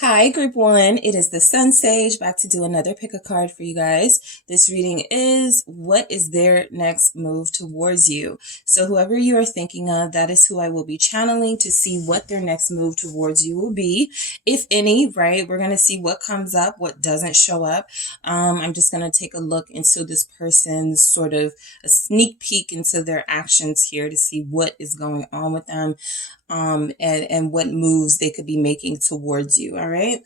Hi, group one. It is the SunSage back to do another pick a card for you guys. This reading is what is their next move towards you. So whoever you are thinking of, that is who I will be channeling to see what their next move towards you will be, if any, right? We're going to see what comes up, what doesn't show up. I'm just going to take a look into this person's sort of a sneak peek into their actions here to see what is going on with them. And what moves they could be making towards you. All right.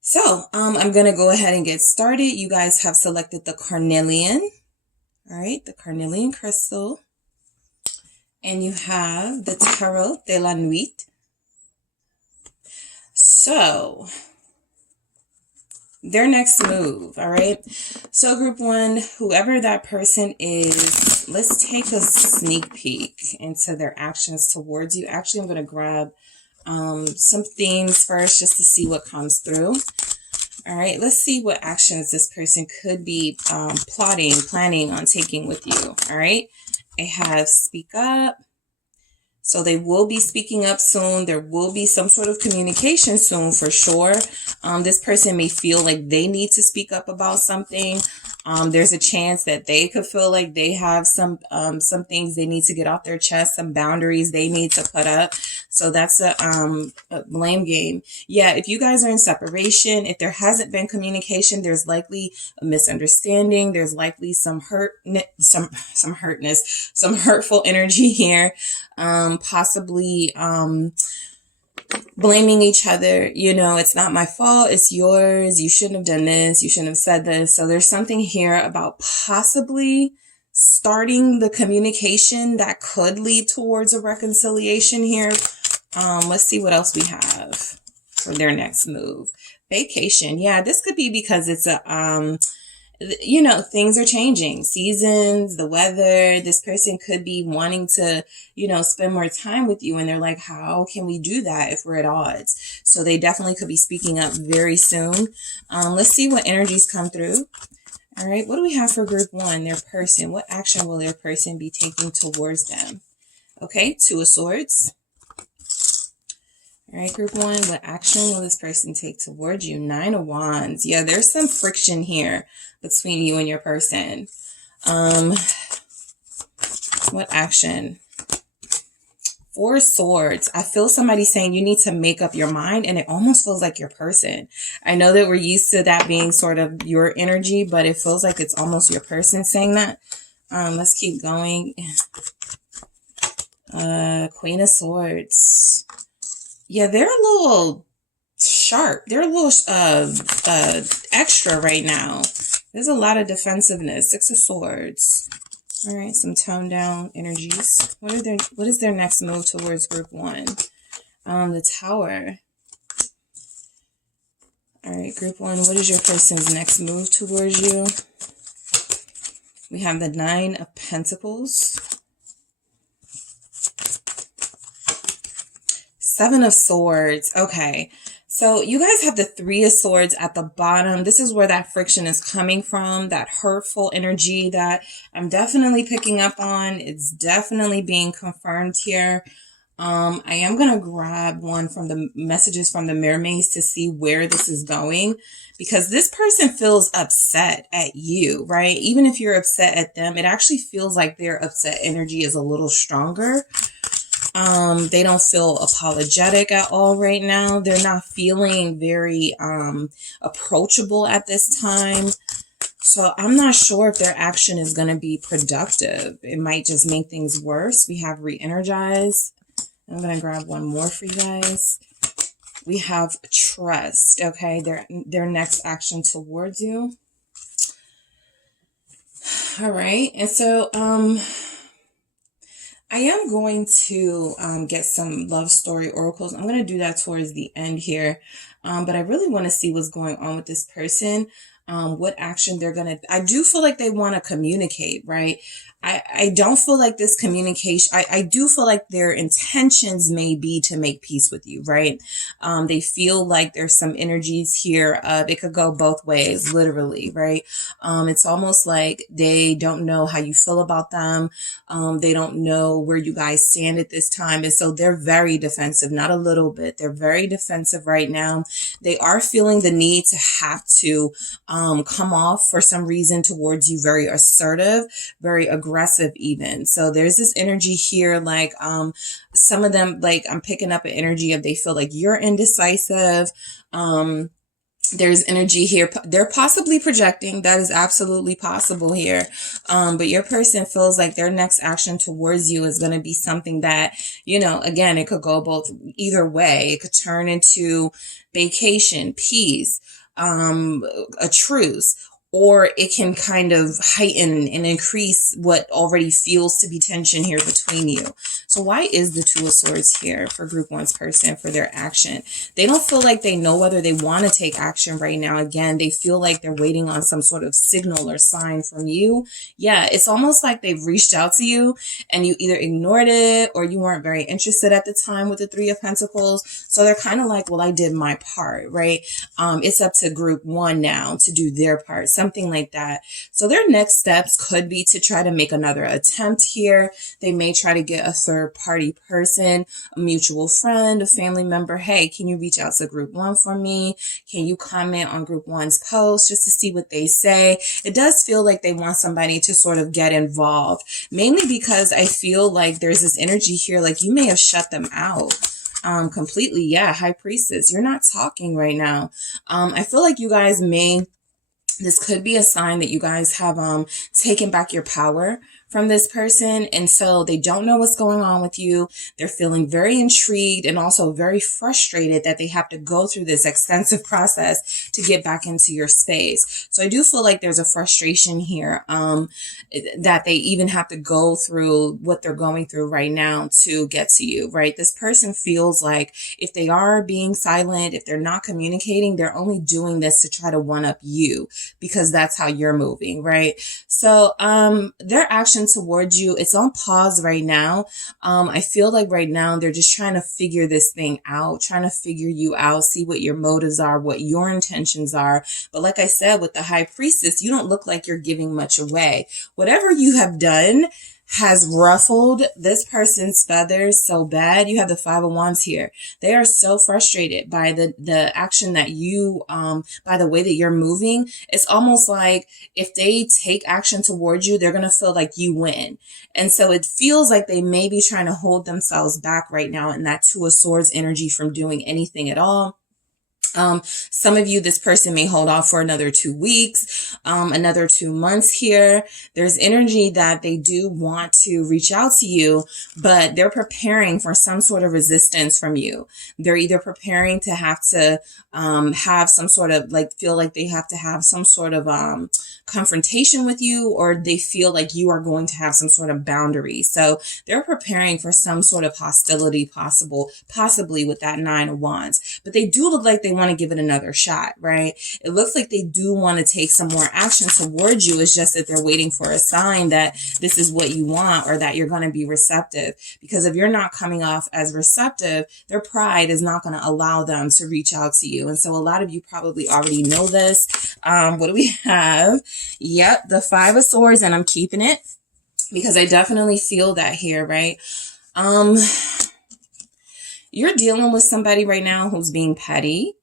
So I'm going to go ahead and get started. You guys have selected the carnelian. All right. The carnelian crystal. And you have the tarot de la nuit. So their next move. All right. So group one, whoever that person is, let's take a sneak peek into their actions towards you. Actually, I'm going to grab some themes first just to see what comes through. All right. Let's see what actions this person could be planning on taking with you. All right. I have speak up. So they will be speaking up soon. There will be some sort of communication soon for sure. This person may feel like they need to speak up about something. There's a chance that they could feel like they have some things they need to get off their chest, some boundaries they need to put up. So that's a blame game. Yeah, if you guys are in separation, if there hasn't been communication, there's likely a misunderstanding. There's likely some hurtful energy here. Possibly blaming each other. You know, it's not my fault, it's yours. You shouldn't have done this. You shouldn't have said this. So there's something here about possibly starting the communication that could lead towards a reconciliation here. Let's see what else we have for their next move. Vacation. Yeah, this could be because it's a you know, things are changing, seasons, the weather. This person could be wanting to, you know, spend more time with you. And they're like, how can we do that if we're at odds? So they definitely could be speaking up very soon. Let's see what energies come through. All right. What do we have for group one? Their person. What action will their person be taking towards them? Okay. Two of Swords. All right, group one, what action will this person take towards you? Nine of Wands. Yeah, there's some friction here between you and your person. What action? Four of Swords. I feel somebody saying you need to make up your mind, and it almost feels like your person. I know that we're used to that being sort of your energy, but it feels like it's almost your person saying that. Let's keep going. Queen of Swords. Yeah, they're a little sharp. They're a little extra right now. There's a lot of defensiveness. Six of Swords. All right, some toned down energies. What is their next move towards group one? The Tower. All right, group one, what is your person's next move towards you? We have the Nine of Pentacles. Seven of Swords. Okay. So you guys have the Three of Swords at the bottom. This is where that friction is coming from, that hurtful energy that I'm definitely picking up on. It's definitely being confirmed here. I am going to grab one from the messages from the mermaids to see where this is going, because this person feels upset at you, right? Even if you're upset at them, it actually feels like their upset energy is a little stronger. They don't feel apologetic at all right now. They're not feeling very approachable at this time. So I'm not sure if their action is going to be productive. It might just make things worse. We have re-energize. I'm going to grab one more for you guys. We have trust. Okay, their next action towards you. All right, and so I am going to get some love story oracles. I'm going to do that towards the end here. But I really want to see what's going on with this person. what action they're going to, I do feel like they want to communicate, right? I don't feel like this communication, I do feel like their intentions may be to make peace with you, right? They feel like there's some energies here. It could go both ways, literally, right? It's almost like they don't know how you feel about them. They don't know where you guys stand at this time. And so they're very defensive, not a little bit. They're very defensive right now. They are feeling the need to have to come off for some reason towards you, very assertive, very aggressive even. So there's this energy here, like some of them, like I'm picking up an energy of they feel like you're indecisive. There's energy here. They're possibly projecting. That is absolutely possible here. But your person feels like their next action towards you is going to be something that, you know, again, it could go both either way. It could turn into vacation, peace, a truce, or it can kind of heighten and increase what already feels to be tension here between you. So why is the Two of Swords here for Group 1's person for their action? They don't feel like they know whether they want to take action right now. Again, they feel like they're waiting on some sort of signal or sign from you. Yeah, it's almost like they've reached out to you and you either ignored it or you weren't very interested at the time with the Three of Pentacles. So they're kind of like, well, I did my part, right? It's up to Group 1 now to do their part. Something like that. So their next steps could be to try to make another attempt here. They may try to get a third party person, a mutual friend, a family member. Hey, can you reach out to Group 1 for me? Can you comment on Group 1's post just to see what they say? It does feel like they want somebody to sort of get involved, mainly because I feel like there's this energy here, like you may have shut them out. Completely. Yeah. High Priestess, you're not talking right now. I feel like you guys this could be a sign that you guys have taken back your power from this person. And so they don't know what's going on with you. They're feeling very intrigued and also very frustrated that they have to go through this extensive process to get back into your space. So I do feel like there's a frustration here that they even have to go through what they're going through right now to get to you, right? This person feels like if they are being silent, if they're not communicating, they're only doing this to try to one up you because that's how you're moving, right? So their action towards you, it's on pause right now. I feel like right now they're just trying to figure this thing out, trying to figure you out, see what your motives are, what your intentions are. But like I said, with the High Priestess, you don't look like you're giving much away. Whatever you have done has ruffled this person's feathers so bad. You have the Five of Wands here. They are so frustrated by the action that you, by the way that you're moving. It's almost like if they take action towards you, they're going to feel like you win. And so it feels like they may be trying to hold themselves back right now in that Two of Swords energy from doing anything at all. Some of you, this person may hold off for another 2 weeks, another 2 months here. There's energy that they do want to reach out to you, but they're preparing for some sort of resistance from you. They're either preparing to have to, have some sort of like, feel like they have to have some sort of, confrontation with you, or they feel like you are going to have some sort of boundary. So they're preparing for some sort of hostility possibly with that Nine of Wands, but they do look like they want to give it another shot, right? It looks like they do want to take some more action towards you. It's just that they're waiting for a sign that this is what you want or that you're going to be receptive, because if you're not coming off as receptive, their pride is not going to allow them to reach out to you. And so a lot of you probably already know this. What do we have? Yep, the Five of Swords, and I'm keeping it because I definitely feel that here, right? You're dealing with somebody right now who's being petty.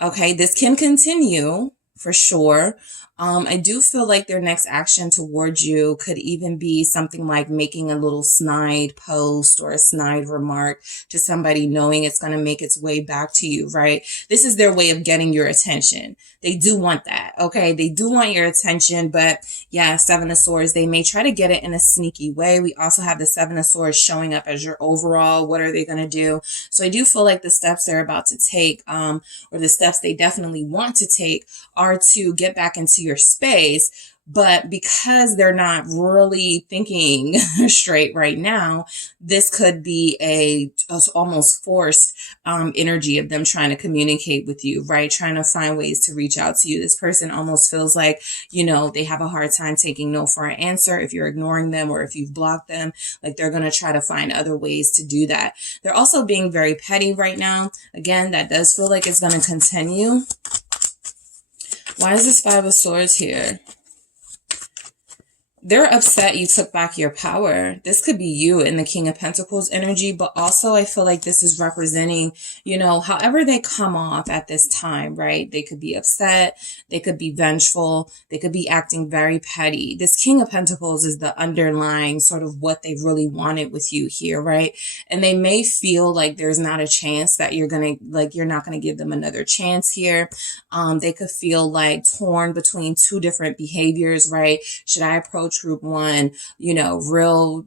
Okay, this can continue for sure. I do feel like their next action towards you could even be something like making a little snide post or a snide remark to somebody, knowing it's going to make its way back to you, right? This is their way of getting your attention. They do want that, okay? They do want your attention, but yeah, Seven of Swords, they may try to get it in a sneaky way. We also have the Seven of Swords showing up as your overall. What are they going to do? So I do feel like the steps they're about to take, or the steps they definitely want to take, are to get back into your space, But because they're not really thinking straight right now, this could be a almost forced energy of them trying to communicate with you, right? Trying to find ways to reach out to you. This person almost feels like, you know, they have a hard time taking no for an answer if you're ignoring them or if you've blocked them. Like they're going to try to find other ways to do that. They're also being very petty right now. Again, that does feel like it's going to continue. Why is this Five of Swords here? They're upset you took back your power. This could be you in the King of Pentacles energy, but also I feel like this is representing, you know, however they come off at this time, right? They could be upset. They could be vengeful. They could be acting very petty. This King of Pentacles is the underlying sort of what they really wanted with you here, right? And they may feel like there's not a chance that you're not going to give them another chance here. They could feel like torn between two different behaviors, right? Should I approach group one, you know, real,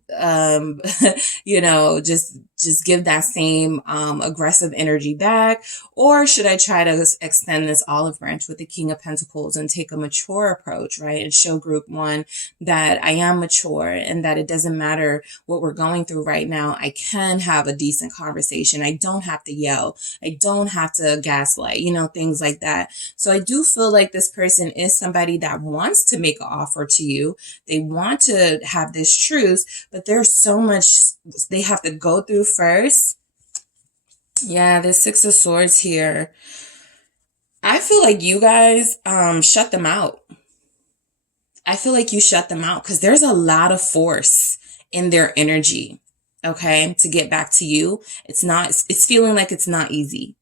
you know, just give that same aggressive energy back? Or should I try to extend this olive branch with the King of Pentacles and take a mature approach, right? And show group one that I am mature and that it doesn't matter what we're going through right now. I can have a decent conversation. I don't have to yell. I don't have to gaslight, you know, things like that. So I do feel like this person is somebody that wants to make an offer to you. They want to have this truce, but there's so much they have to go through first. Yeah, there's Six of Swords here. I feel like you guys shut them out. I feel like you shut them out because there's a lot of force in their energy, okay, to get back to you. It's feeling like it's not easy.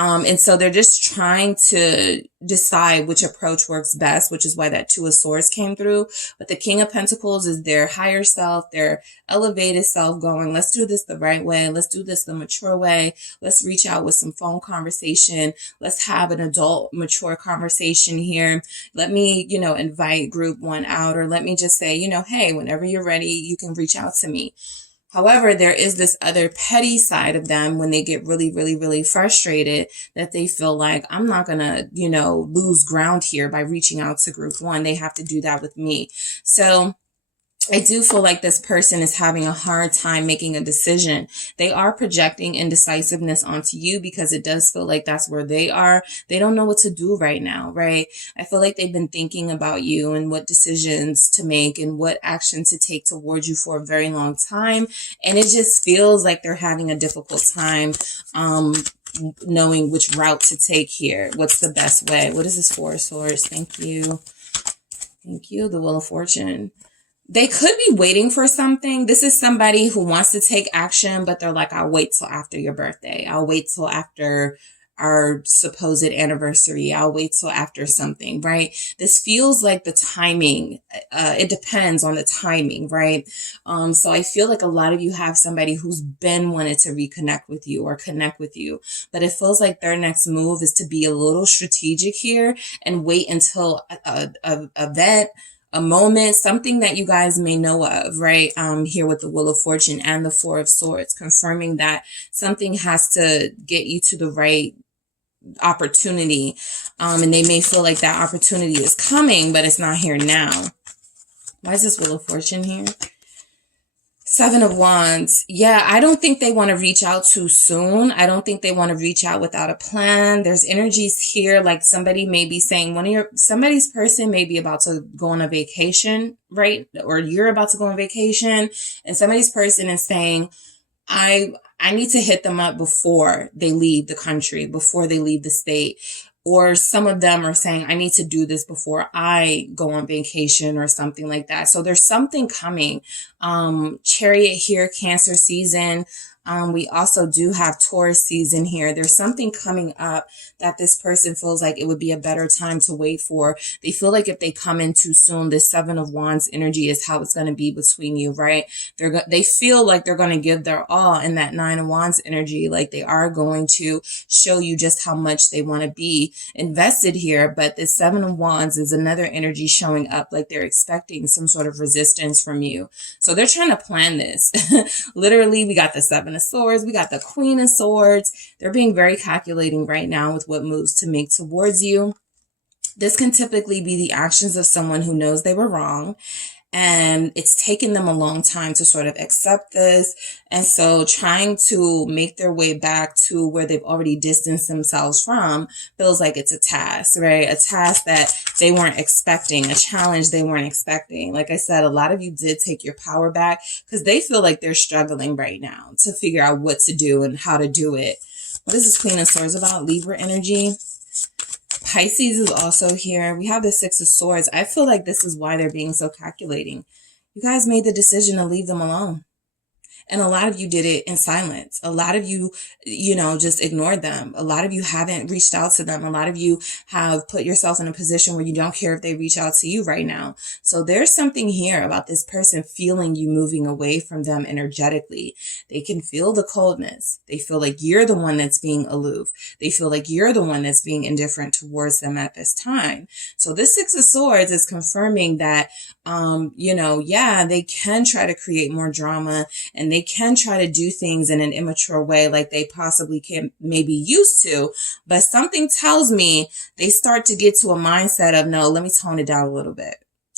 And so they're just trying to decide which approach works best, which is why that Two of Swords came through. But the King of Pentacles is their higher self, their elevated self going, let's do this the right way. Let's do this the mature way. Let's reach out with some phone conversation. Let's have an adult, mature conversation here. Let me, you know, invite group one out, or let me just say, you know, hey, whenever you're ready, you can reach out to me. However, there is this other petty side of them when they get really, really, really frustrated that they feel like I'm not going to, you know, lose ground here by reaching out to group one. They have to do that with me. So I do feel like this person is having a hard time making a decision. They are projecting indecisiveness onto you because it does feel like that's where they are. They don't know what to do right now, right? I feel like they've been thinking about you and what decisions to make and what action to take towards you for a very long time. And it just feels like they're having a difficult time knowing which route to take here. What's the best way? What is this Four of Swords? Thank you. Thank you. The Wheel of Fortune. They could be waiting for something. This is somebody who wants to take action, but they're like, I'll wait till after your birthday. I'll wait till after our supposed anniversary. I'll wait till after something, right? This feels like the timing. It depends on the timing, right? So I feel like a lot of you have somebody who's been wanted to reconnect with you or connect with you, but it feels like their next move is to be a little strategic here and wait until a event, a moment, something that you guys may know of, right? Here with the Wheel of Fortune and the Four of Swords, confirming that something has to get you to the right opportunity. And they may feel like that opportunity is coming, but it's not here now. Why is this Wheel of Fortune here? Seven of Wands. Yeah, I don't think they want to reach out too soon. I don't think they want to reach out without a plan. There's energies here like somebody may be saying somebody's person may be about to go on a vacation, right? Or you're about to go on vacation and somebody's person is saying, I need to hit them up before they leave the country, before they leave the state. Or some of them are saying, I need to do this before I go on vacation or something like that. So there's something coming. Chariot here, Cancer season. We also do have Taurus season here. There's something coming up that this person feels like it would be a better time to wait for. They feel like if they come in too soon, this Seven of Wands energy is how it's going to be between you, right? They feel like they're going to give their all, and that Nine of Wands energy, like they are going to show you just how much they want to be invested here. But this Seven of Wands is another energy showing up like they're expecting some sort of resistance from you. So they're trying to plan this. Literally, we got the Seven of Swords. We got the Queen of Swords. They're being very calculating right now with what moves to make towards you. This can typically be the actions of someone who knows they were wrong, and it's taken them a long time to sort of accept this. And so trying to make their way back to where they've already distanced themselves from feels like it's a task, right? A task that they weren't expecting, a challenge they weren't expecting. Like I said, a lot of you did take your power back because they feel like they're struggling right now to figure out what to do and how to do it. What is this Queen of Swords about? Libra energy. Pisces is also here. We have the Six of Swords. I feel like this is why they're being so calculating. You guys made the decision to leave them alone. And a lot of you did it in silence. A lot of you, just ignored them. A lot of you haven't reached out to them. A lot of you have put yourself in a position where you don't care if they reach out to you right now. So there's something here about this person feeling you moving away from them energetically. They can feel the coldness. They feel like you're the one that's being aloof. They feel like you're the one that's being indifferent towards them at this time. So this Six of Swords is confirming that, they can try to create more drama, and they can try to do things in an immature way like they possibly can maybe used to. But something tells me they start to get to a mindset of, no, let me tone it down a little bit.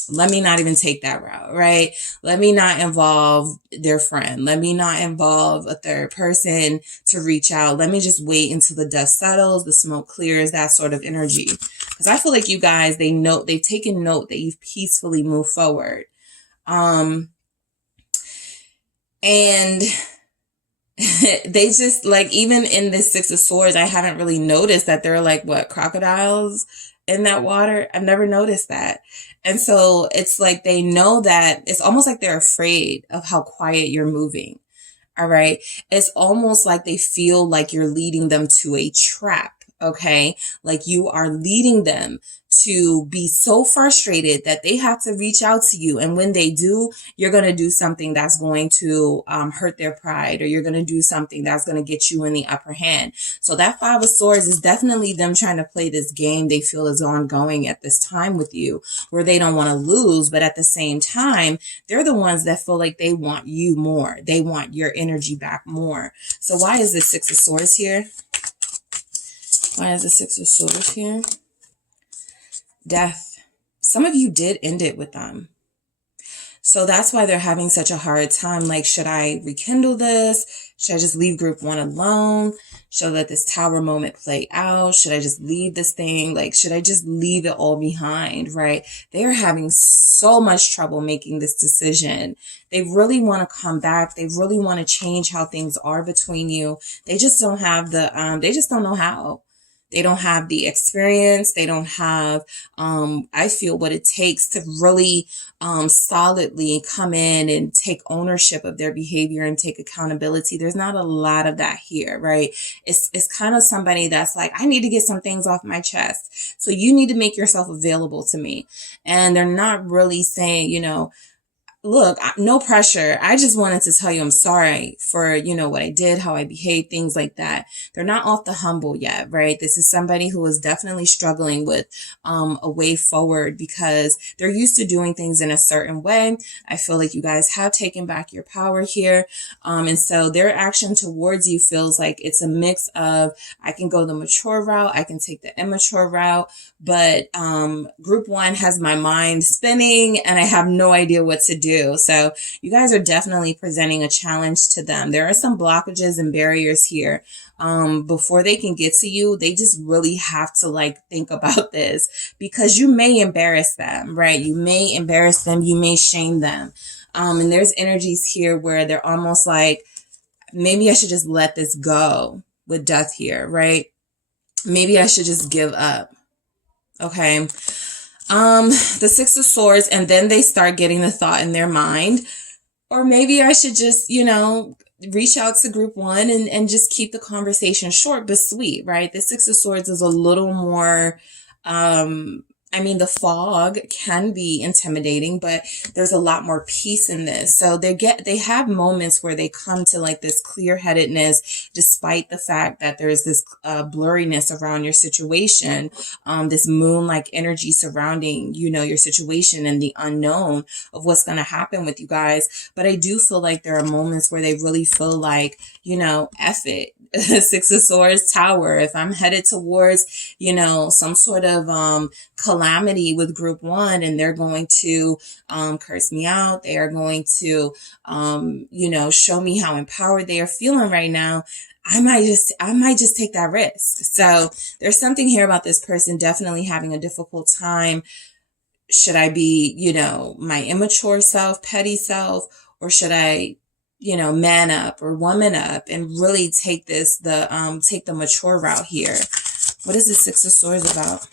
Let me not even take that route, right? Let me not involve their friend. Let me not involve a third person to reach out. Let me just wait until the dust settles, the smoke clears, that sort of energy. Because I feel like you guys, they've taken note that you've peacefully moved forward. And they just, like, even in this Six of Swords, I haven't really noticed that there are, like, crocodiles in that water. I've never noticed that. And so it's like they know that it's almost like they're afraid of how quiet you're moving. All right. It's almost like they feel like you're leading them to a trap. Okay. Like you are leading them to be so frustrated that they have to reach out to you. And when they do, you're going to do something that's going to hurt their pride, or you're going to do something that's going to get you in the upper hand. So that Five of Swords is definitely them trying to play this game they feel is ongoing at this time with you, where they don't want to lose. But at the same time, they're the ones that feel like they want you more. They want your energy back more. So why is the Six of Swords here? Why is the Six of Swords here? Death. Some of you did end it with them. So that's why they're having such a hard time. Like, should I rekindle this? Should I just leave group one alone? Should I let this tower moment play out? Should I just leave this thing? Like, should I just leave it all behind, right? They are having so much trouble making this decision. They really want to come back. They really want to change how things are between you. They just don't have they just don't know how. They don't have the experience. They don't have, I feel, what it takes to really solidly come in and take ownership of their behavior and take accountability. There's not a lot of that here, right? It's kind of somebody that's like, I need to get some things off my chest. So you need to make yourself available to me. And they're not really saying, look, no pressure. I just wanted to tell you I'm sorry for, what I did, how I behaved, things like that. They're not off the humble yet, right? This is somebody who is definitely struggling with a way forward because they're used to doing things in a certain way. I feel like you guys have taken back your power here. And so their action towards you feels like it's a mix of, I can go the mature route, I can take the immature route, but group one has my mind spinning and I have no idea what to do. So you guys are definitely presenting a challenge to them. There are some blockages and barriers here. Before they can get to you, they just really have to think about this, because you may embarrass them, right? You may embarrass them. You may shame them. And there's energies here where they're almost like, maybe I should just let this go with death here, right? Maybe I should just give up. Okay. The Six of Swords, and then they start getting the thought in their mind, or maybe I should just, reach out to group one and just keep the conversation short but sweet, right? The Six of Swords is a little more I mean, the fog can be intimidating, but there's a lot more peace in this. So they have moments where they come to like this clear-headedness, despite the fact that there's this blurriness around your situation, this moon-like energy surrounding, you know, your situation and the unknown of what's going to happen with you guys. But I do feel like there are moments where they really feel like, you know, F it. Six of Swords, Tower. If I'm headed towards, you know, some sort of calamity with group one, and they're going to curse me out, they are going to you know, show me how empowered they are feeling right now, I might just take that risk. So there's something here about this person definitely having a difficult time. Should I be, you know, my immature self, petty self, or should I, you know, man up or woman up and really take take the mature route here? What is the Six of Swords about?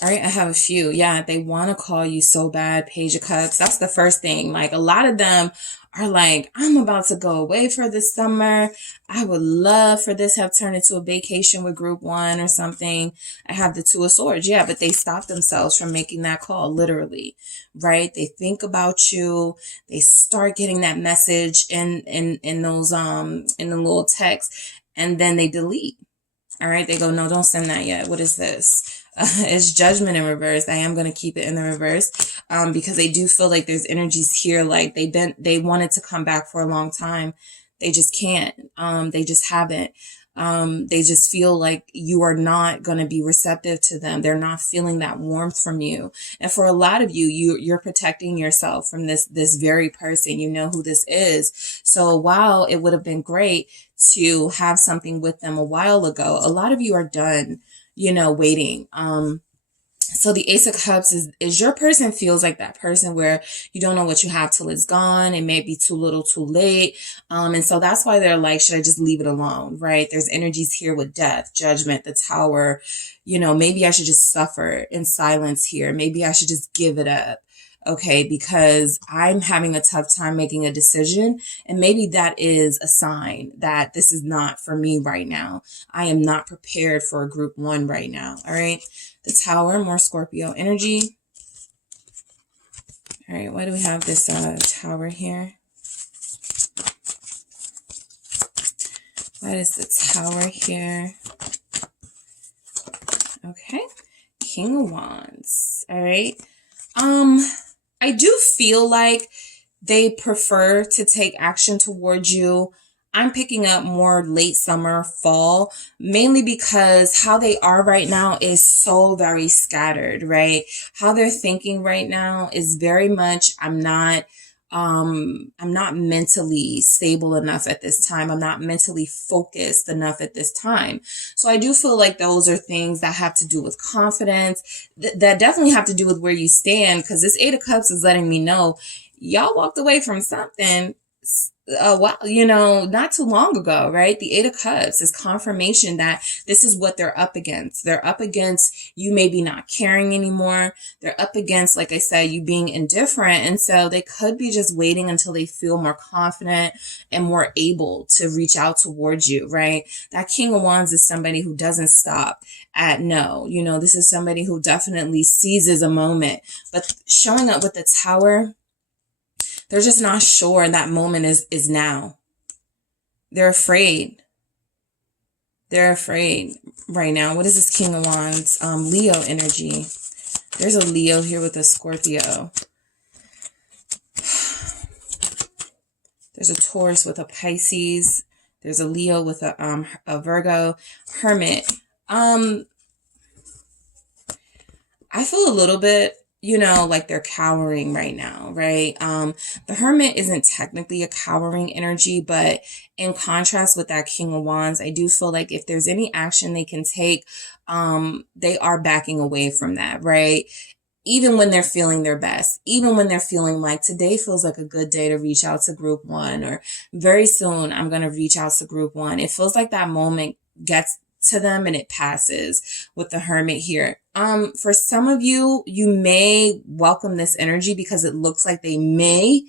All right, I have a few. Yeah, they want to call you so bad. Page of Cups. That's the first thing. Like, a lot of them are like, I'm about to go away for this summer. I would love for this to have turned into a vacation with group one or something. I have the Two of Swords. Yeah, but they stop themselves from making that call, literally, right? They think about you. They start getting that message in those, in the little text, and then they delete. All right, they go, no, don't send that yet. What is this? It's Judgment in reverse. I am going to keep it in the reverse because I do feel like there's energies here. Like they wanted to come back for a long time. They just can't. They just haven't. They just feel like you are not going to be receptive to them. They're not feeling that warmth from you. And for a lot of you, you're protecting yourself from this very person. You know who this is. So while it would have been great to have something with them a while ago, a lot of you are done, you know, waiting. So the Ace of Cups is your person feels like that person where you don't know what you have till it's gone. It may be too little, too late. And so that's why they're like, should I just leave it alone? Right? There's energies here with Death, Judgment, the Tower. You know, maybe I should just suffer in silence here. Maybe I should just give it up. Okay, because I'm having a tough time making a decision, and maybe that is a sign that this is not for me right now. I am not prepared for a group one right now. All right, the Tower, more Scorpio energy. All right, why do we have this Tower here? What is the Tower here? Okay, King of Wands. All right. I do feel like they prefer to take action towards you. I'm picking up more late summer, fall, mainly because how they are right now is so very scattered, right? How they're thinking right now is very much, I'm not mentally stable enough at this time. I'm not mentally focused enough at this time. So I do feel like those are things that have to do with confidence, that definitely have to do with where you stand, because this Eight of Cups is letting me know y'all walked away from something you know, not too long ago, right? The Eight of Cups is confirmation that this is what they're up against. They're up against you maybe not caring anymore. They're up against, like I said, you being indifferent. And so they could be just waiting until they feel more confident and more able to reach out towards you, right? That King of Wands is somebody who doesn't stop at no. You know, this is somebody who definitely seizes a moment. But showing up with the Tower, they're just not sure that moment is now. They're afraid. They're afraid right now. What is this King of Wands? Leo energy. There's a Leo here with a Scorpio. There's a Taurus with a Pisces. There's a Leo with a Virgo. Hermit. I feel a little bit, you know, like they're cowering right now, right? The Hermit isn't technically a cowering energy, but in contrast with that King of Wands, I do feel like if there's any action they can take, they are backing away from that, right? Even when they're feeling their best, even when they're feeling like today feels like a good day to reach out to group one, or very soon I'm going to reach out to group one. It feels like that moment gets to them and it passes with the Hermit here. For some of you, you may welcome this energy because it looks like they may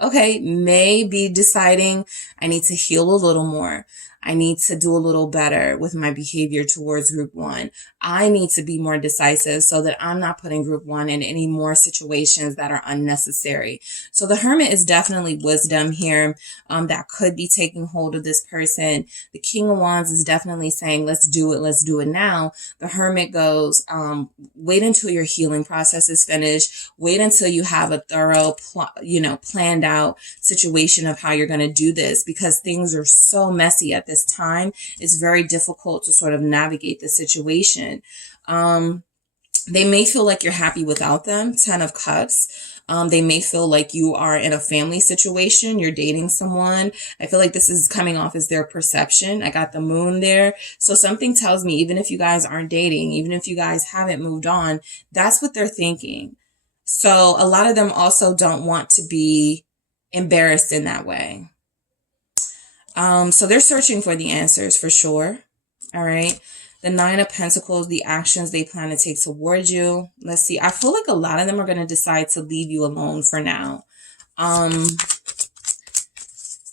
be deciding, I need to heal a little more. I need to do a little better with my behavior towards group one. I need to be more decisive so that I'm not putting group one in any more situations that are unnecessary. So the Hermit is definitely wisdom here that could be taking hold of this person. The King of Wands is definitely saying, let's do it now. The Hermit goes, wait until your healing process is finished. Wait until you have a thorough, planned out situation of how you're going to do this, because things are so messy at this time. It's very difficult to sort of navigate the situation. They may feel like you're happy without them. 10 of Cups. They may feel like you are in a family situation. You're dating someone. I feel like this is coming off as their perception. I got the Moon there. So something tells me, even if you guys aren't dating, even if you guys haven't moved on, that's what they're thinking. So a lot of them also don't want to be embarrassed in that way. So they're searching for the answers for sure. All right. The 9 of Pentacles, the actions they plan to take towards you. Let's see. I feel like a lot of them are going to decide to leave you alone for now.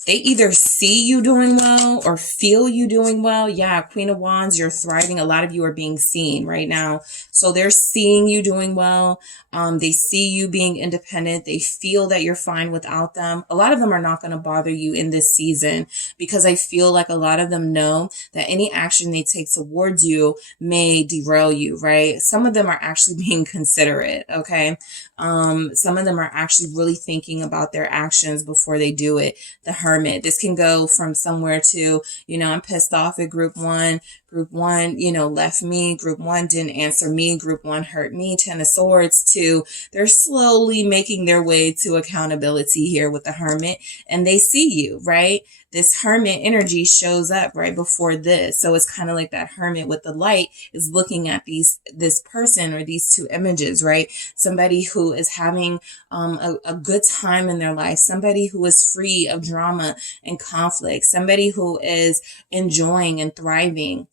They either see you doing well or feel you doing well. Yeah, Queen of Wands, you're thriving. A lot of you are being seen right now. So they're seeing you doing well. They see you being independent. They feel that you're fine without them. A lot of them are not going to bother you in this season because I feel like a lot of them know that any action they take towards you may derail you, right? Some of them are actually being considerate, okay? Some of them are actually really thinking about their actions before they do it. The Hermit, this can go from somewhere to, I'm pissed off at group one. Group one, left me. Group one didn't answer me. Group one hurt me. 10 of Swords to they're slowly making their way to accountability here with the Hermit, and they see you, right? This Hermit energy shows up right before this. So it's kind of like that Hermit with the light is looking at this person or these two images, right? Somebody who is having a good time in their life, somebody who is free of drama and conflict, somebody who is enjoying and thriving.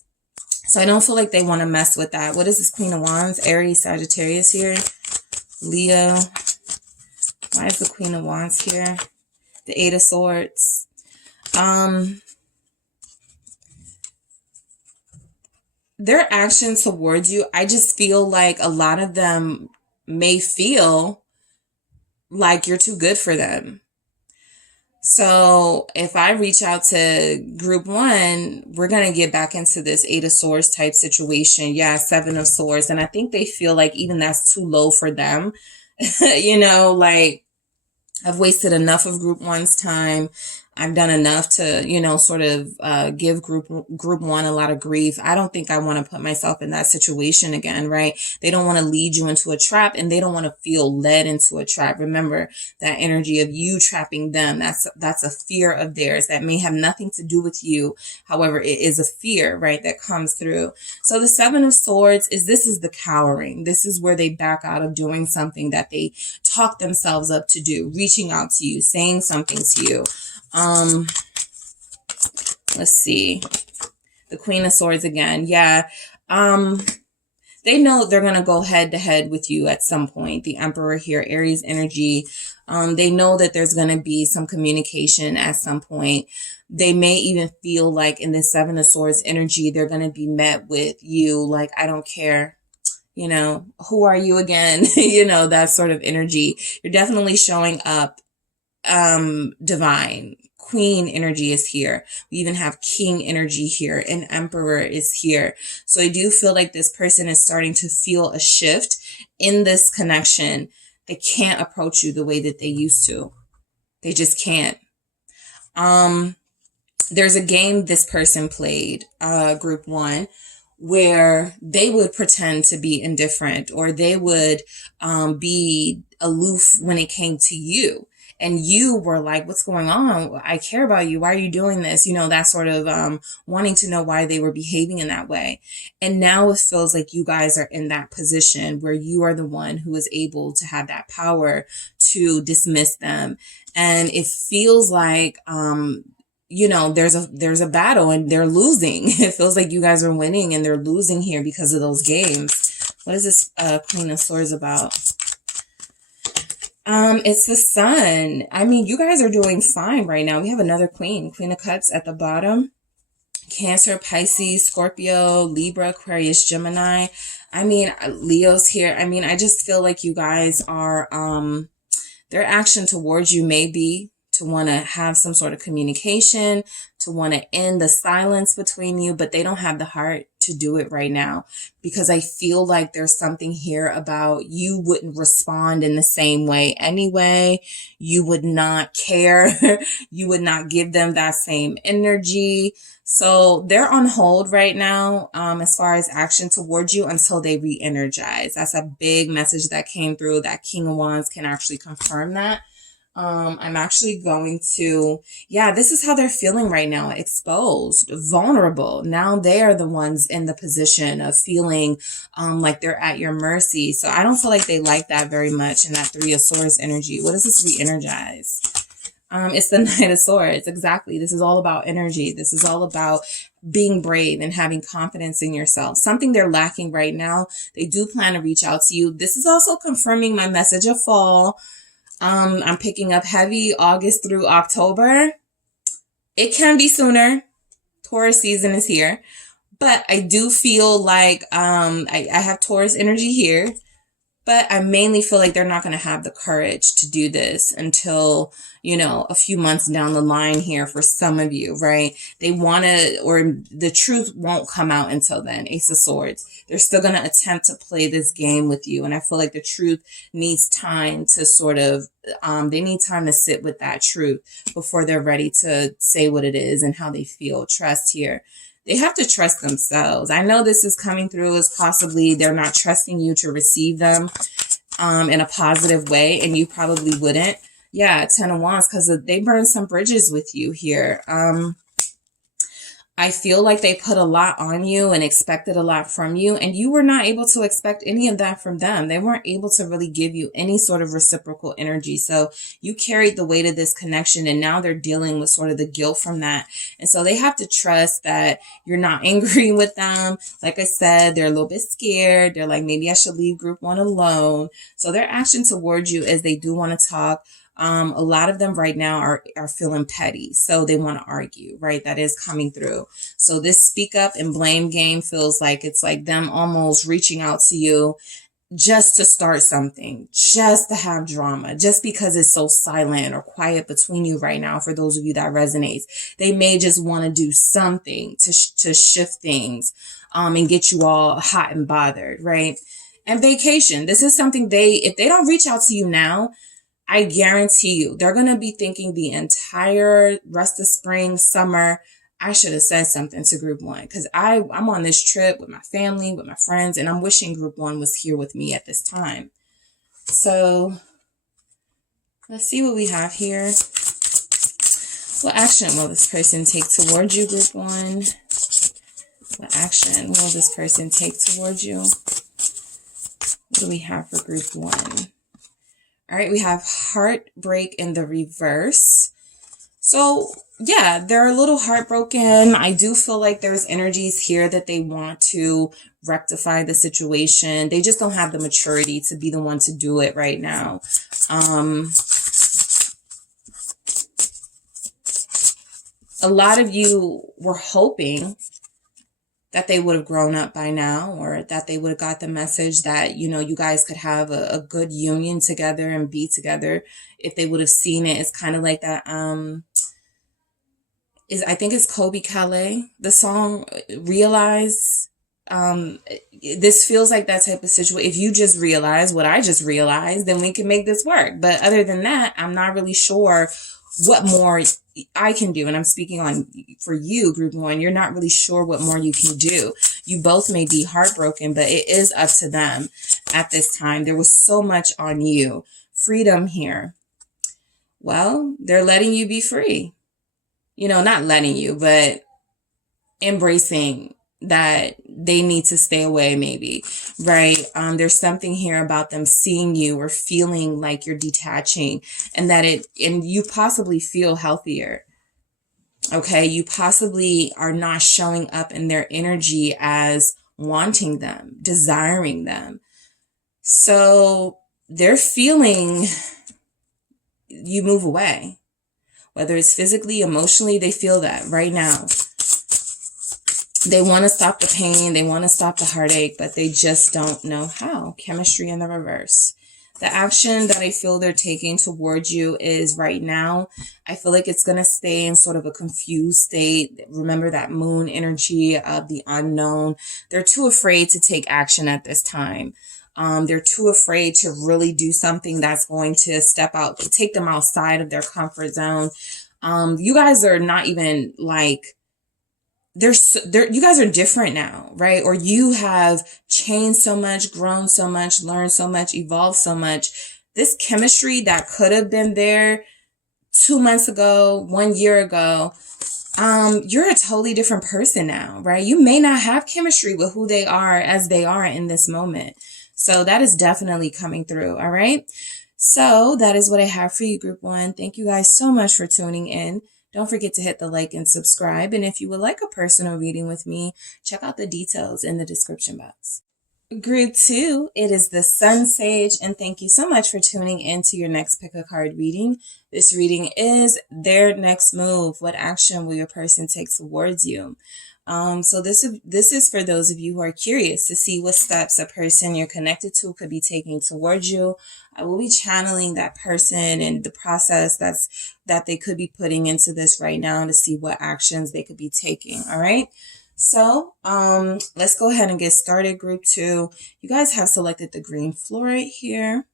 So I don't feel like they want to mess with that. What is this Queen of Wands? Aries, Sagittarius here. Leo. Why is the Queen of Wands here? The 8 of Swords. Their actions towards you, I just feel like a lot of them may feel like you're too good for them. So if I reach out to group one, we're going to get back into this 8 of Swords type situation. Yeah, 7 of Swords. And I think they feel like even that's too low for them. Like I've wasted enough of group one's time. I've done enough to, sort of give group one a lot of grief. I don't think I want to put myself in that situation again, right? They don't want to lead you into a trap, and they don't want to feel led into a trap. Remember that energy of you trapping them. That's a fear of theirs that may have nothing to do with you. However, it is a fear, right, that comes through. So the 7 of Swords this is the cowering. This is where they back out of doing something that they talk themselves up to do, reaching out to you, saying something to you. Let's see. The Queen of Swords again. Yeah. They know they're going to go head to head with you at some point. The Emperor here, Aries energy. They know that there's going to be some communication at some point. They may even feel like in the 7 of Swords energy, they're going to be met with you. Like, I don't care. Who are you again? That sort of energy. You're definitely showing up divine. Queen energy is here. We even have King energy here, and Emperor is here. So I do feel like this person is starting to feel a shift in this connection. They can't approach you the way that they used to. They just can't. There's a game this person played, group one, where they would pretend to be indifferent, or they would be aloof when it came to you. And you were like, what's going on? I care about you. Why are you doing this? That sort of wanting to know why they were behaving in that way. And now it feels like you guys are in that position where you are the one who is able to have that power to dismiss them. And it feels like, there's a battle and they're losing. It feels like you guys are winning and they're losing here because of those games. What is this Queen of Swords about? It's the Sun. I mean, you guys are doing fine right now. We have another Queen of Cups at the bottom. Cancer, Pisces, Scorpio, Libra, Aquarius, Gemini. I mean, Leo's here. I mean, I just feel like you guys are, their action towards you may be to want to have some sort of communication, to want to end the silence between you, but they don't have the heart to do it right now, because I feel like there's something here about you wouldn't respond in the same way anyway. You would not care. You would not give them that same energy. So they're on hold right now, as far as action towards you until they re-energize. That's a big message that came through. That King of Wands can actually confirm that. I'm actually going to, yeah, this is how they're feeling right now. Exposed, vulnerable. Now they are the ones in the position of feeling, like they're at your mercy. So I don't feel like they like that very much in that Three of Swords energy. What does this re-energize? It's the Knight of Swords. Exactly. This is all about energy. This is all about being brave and having confidence in yourself. Something they're lacking right now. They do plan to reach out to you. This is also confirming my message of fall. I'm picking up heavy August through October. It can be sooner. Taurus season is here. But I do feel like I have Taurus energy here. But I mainly feel like they're not going to have the courage to do this until, you know, a few months down the line here for some of you, right? They want to, or the truth won't come out until then. Ace of Swords. They're still going to attempt to play this game with you. And I feel like the truth needs time to sort of, they need time to sit with that truth before they're ready to say what it is and how they feel. Trust here. They have to trust themselves. I know this is coming through as possibly they're not trusting you to receive them in a positive way, and you probably wouldn't. Yeah, Ten of Wands, because they burned some bridges with you here. I feel like they put a lot on you and expected a lot from you, and you were not able to expect any of that from them. They weren't able to really give you any sort of reciprocal energy. So you carried the weight of this connection, and now they're dealing with sort of the guilt from that. And so they have to trust that you're not angry with them. Like I said, they're a little bit scared. They're like, maybe I should leave group one alone. So their action towards you is they do want to talk. A lot of them right now are feeling petty. So they want to argue, right? That is coming through. So this speak up and blame game feels like it's like them almost reaching out to you just to start something, just to have drama, just because it's so silent or quiet between you right now. For those of you that resonates, they may just want to do something to shift things, and get you all hot and bothered, right? And vacation. This is something if they don't reach out to you now, I guarantee you, they're going to be thinking the entire rest of spring, summer, I should have said something to group one, because I'm on this trip with my family, with my friends, and I'm wishing group one was here with me at this time. So let's see what we have here. What action will this person take towards you, group one? What action will this person take towards you? What do we have for group one? All right, we have heartbreak in the reverse. So yeah, they're a little heartbroken. I do feel like there's energies here that they want to rectify the situation. They just don't have the maturity to be the one to do it right now. A lot of you were hoping that they would have grown up by now, or that they would have got the message that, you know, you guys could have a good union together and be together. If they would have seen it, it's kind of like that, I think it's Kobe Calais, the song Realize. This feels like that type of situation. If you just realize what I just realized, then we can make this work. But other than that, I'm not really sure what more I can do. And I'm speaking on for you, group one. You're not really sure what more you can do. You both may be heartbroken, but it is up to them at this time. There was so much on you. Freedom here. Well, they're letting you be free. You know, not letting you, but embracing that they need to stay away, maybe, right? There's something here about them seeing you or feeling like you're detaching, and and you possibly feel healthier. Okay. You possibly are not showing up in their energy as wanting them, desiring them. So they're feeling you move away, whether it's physically, emotionally, they feel that right now. They want to stop the pain. They want to stop the heartache, but they just don't know how. Chemistry in the reverse. The action that I feel they're taking towards you is right now, I feel like it's going to stay in sort of a confused state. Remember that moon energy of the unknown. They're too afraid to take action at this time. They're too afraid to really do something that's going to step out, to take them outside of their comfort zone. You guys are not even like, you guys are different now, right? Or you have changed so much, grown so much, learned so much, evolved so much. This chemistry that could have been there 2 months ago, 1 year ago, you're a totally different person now, right? You may not have chemistry with who they are as they are in this moment. So that is definitely coming through. All right. So that is what I have for you, group 1. Thank you guys so much for tuning in. Don't forget to hit the like and subscribe. And if you would like a personal reading with me, check out the details in the description box. Group 2, it is the SunSage, and thank you so much for tuning in to your next pick a card reading. This reading is their next move. What action will your person take towards you? So this is for those of you who are curious to see what steps a person you're connected to could be taking towards you. I will be channeling that person and the process that they could be putting into this right now to see what actions they could be taking. All right. So let's go ahead and get started. Group 2, you guys have selected the green fluorite here.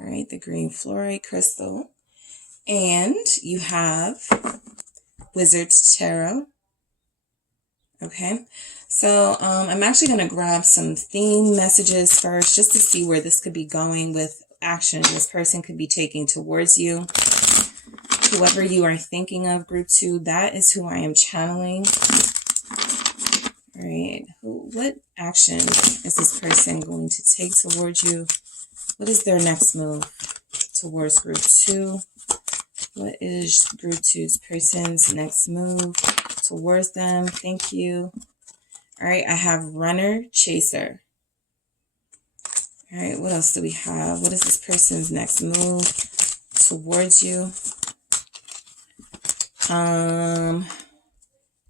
All right, the green fluorite crystal. And you have Wizard's Tarot. Okay, so I'm actually going to grab some theme messages first just to see where this could be going with action this person could be taking towards you. Whoever you are thinking of, group 2, that is who I am channeling. All right, what action is this person going to take towards you? What is their next move towards group 2? What is group 2's person's next move towards them? Thank you. All right, I have runner, chaser. All right, what else do we have? What is this person's next move towards you?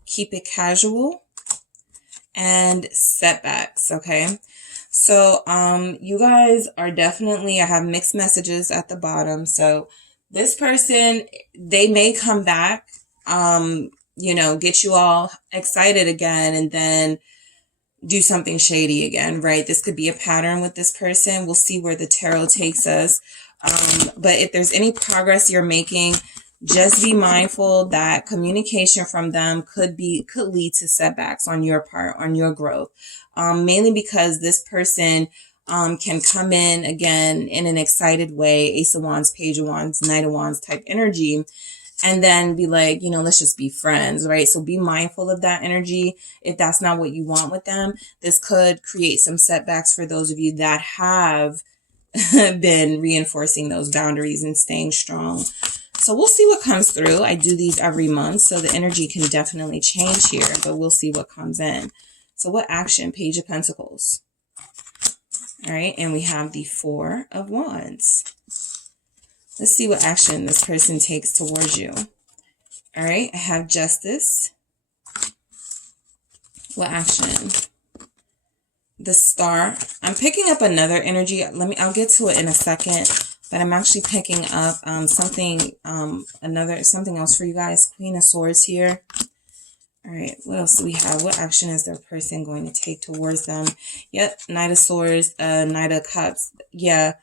Keep it casual and setbacks. Okay, so you guys are definitely, I have mixed messages at the bottom. So this person, they may come back, you know, get you all excited again and then do something shady again, right? This could be a pattern with this person. We'll see where the tarot takes us. But if there's any progress you're making, just be mindful that communication from them could lead to setbacks on your part, on your growth. Mainly because this person can come in again in an excited way, Ace of Wands, Page of Wands, Knight of Wands type energy, and then be like, you know, let's just be friends, right? So be mindful of that energy. If that's not what you want with them, this could create some setbacks for those of you that have been reinforcing those boundaries and staying strong. So we'll see what comes through. I do these every month, so the energy can definitely change here, but we'll see what comes in. So what action? Page of Pentacles. All right, and we have the Four of Wands. Let's see what action this person takes towards you. All right, I have Justice. What action? The Star. I'm picking up another energy. I'll get to it in a second, but I'm actually picking up something else for you guys. Queen of Swords here. All right, what else do we have? What action is their person going to take towards them? Yep, Knight of Swords, Knight of Cups. Yeah.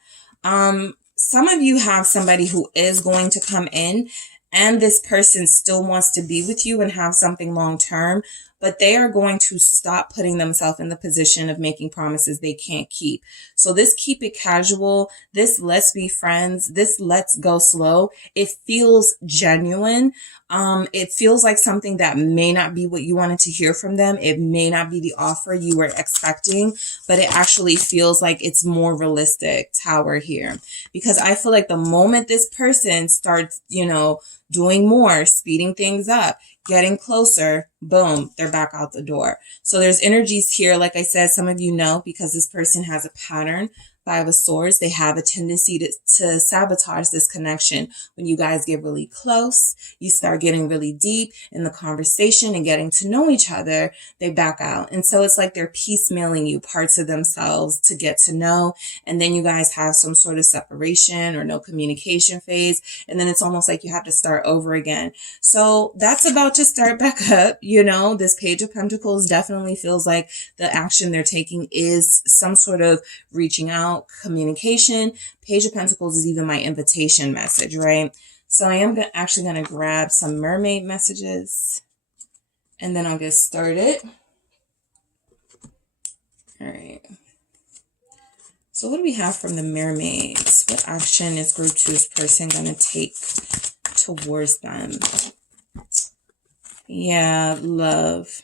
Some of you have somebody who is going to come in and this person still wants to be with you and have something long term, but they are going to stop putting themselves in the position of making promises they can't keep. So this keep it casual, this let's be friends, this let's go slow, it feels genuine. It feels like something that may not be what you wanted to hear from them. It may not be the offer you were expecting, but it actually feels like it's more realistic. Tower here, because I feel like the moment this person starts, you know, doing more, speeding things up, getting closer, boom, they're back out the door. So there's energies here. Like I said, some of you know, because this person has a pattern Five of Swords, they have a tendency to sabotage this connection. When you guys get really close, you start getting really deep in the conversation and getting to know each other, they back out. And so it's like they're piecemealing you parts of themselves to get to know. And then you guys have some sort of separation or no communication phase. And then it's almost like you have to start over again. So that's about to start back up. You know, this Page of Pentacles definitely feels like the action they're taking is some sort of reaching out, communication. Page of Pentacles is even my invitation message, right? So I am actually going to grab some mermaid messages and then I'll get started. All right. So what do we have from the mermaids? What action is group two's person going to take towards them? Yeah, love.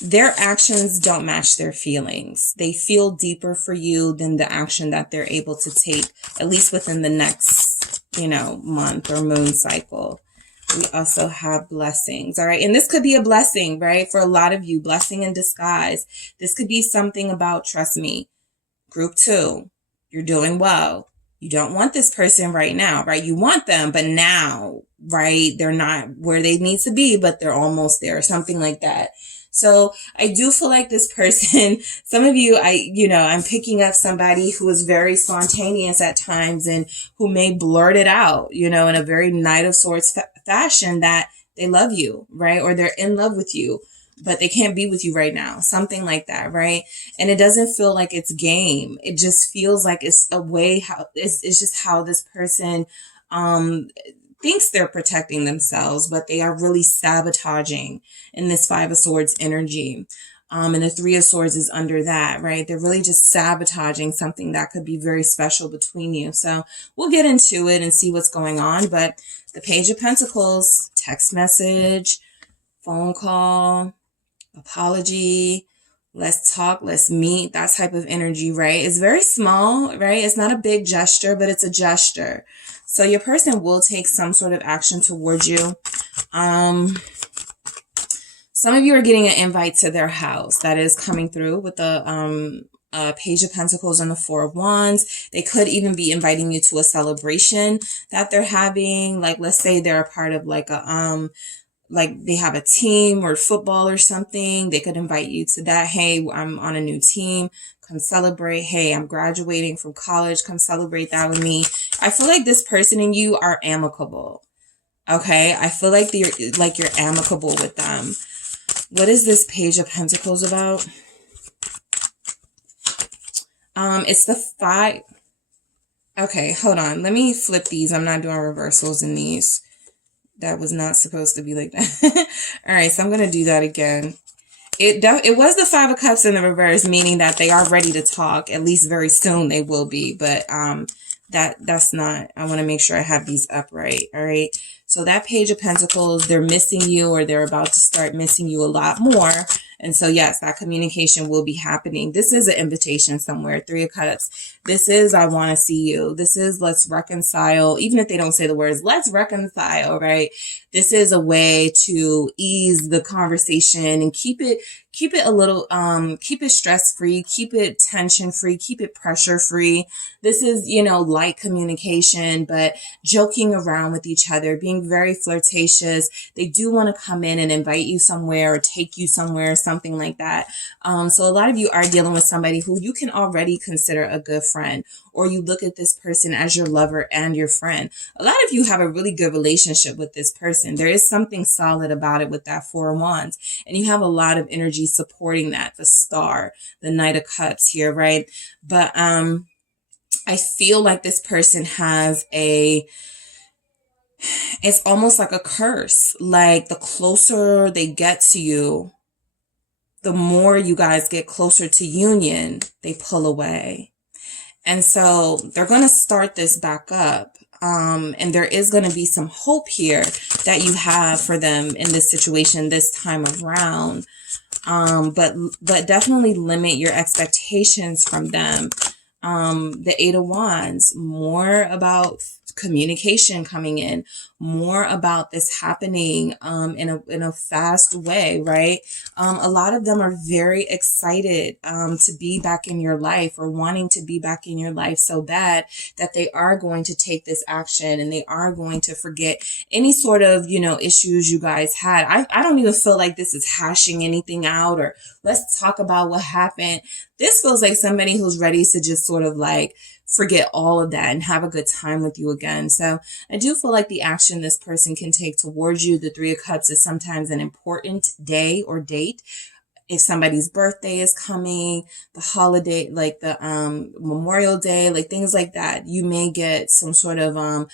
Their actions don't match their feelings. They feel deeper for you than the action that they're able to take, at least within the next, you know, month or moon cycle. We also have blessings, all right? And this could be a blessing, right? For a lot of you, blessing in disguise. This could be something about, trust me, group two, you're doing well. You don't want this person right now, right? You want them, but now, right? They're not where they need to be, but they're almost there or something like that. So I do feel like this person, some of you, I'm picking up somebody who is very spontaneous at times and who may blurt it out, you know, in a very Knight of Swords fashion that they love you, right? Or they're in love with you, but they can't be with you right now. Something like that, right? And it doesn't feel like it's game. It just feels like it's a way how it's just how this person, thinks they're protecting themselves, but they are really sabotaging in this Five of Swords energy. And the Three of Swords is under that, right? They're really just sabotaging something that could be very special between you. So we'll get into it and see what's going on. But the Page of Pentacles, text message, phone call, apology, let's talk, let's meet, that type of energy, right? It's very small, right? It's not a big gesture, but it's a gesture. So your person will take some sort of action towards you. Some of you are getting an invite to their house that is coming through with the Page of Pentacles and the Four of Wands. They could even be inviting you to a celebration that they're having. Like, let's say they're a part of like a like they have a team or football or something. They could invite you to that. Hey, I'm on a new team. Come celebrate. Hey, I'm graduating from college. Come celebrate that with me. I feel like this person and you are amicable. Okay. I feel like you're amicable with them. What is this Page of Pentacles about? It's the five. Okay, hold on. Let me flip these. I'm not doing reversals in these. That was not supposed to be like that. All right, so I'm going to do that again. It was the Five of Cups in the reverse, meaning that they are ready to talk. At least very soon they will be. But that's not. I want to make sure I have these upright. All right. So that Page of Pentacles, they're missing you or they're about to start missing you a lot more. And so, yes, that communication will be happening. This is an invitation somewhere. Three of Cups. This is, I want to see you. This is, let's reconcile. Even if they don't say the words, let's reconcile, right? This is a way to ease the conversation and keep it a little, keep it stress-free, keep it tension-free, keep it pressure-free. This is, light communication, but joking around with each other, being very flirtatious. They do want to come in and invite you somewhere or take you somewhere, something like that. So a lot of you are dealing with somebody who you can already consider a good friend, or you look at this person as your lover and your friend. A lot of you have a really good relationship with this person. There is something solid about it with that Four of Wands, and you have a lot of energy supporting that. The Star, the Knight of Cups here, right? But I feel like this person has it's almost like a curse. Like the closer they get to you, the more you guys get closer to union, they pull away. And so they're going to start this back up. And there is going to be some hope here that you have for them in this situation this time around. But definitely limit your expectations from them. The Eight of Wands, more about communication coming in, more about this happening in a fast way, right? A lot of them are very excited to be back in your life, or wanting to be back in your life so bad that they are going to take this action, and they are going to forget any sort of, issues you guys had. I don't even feel like this is hashing anything out, or let's talk about what happened. This feels like somebody who's ready to just sort of like forget all of that and have a good time with you again. So I do feel like the action this person can take towards you, the Three of Cups, is sometimes an important day or date. If somebody's birthday is coming, the holiday, like the Memorial Day, like things like that, you may get some sort of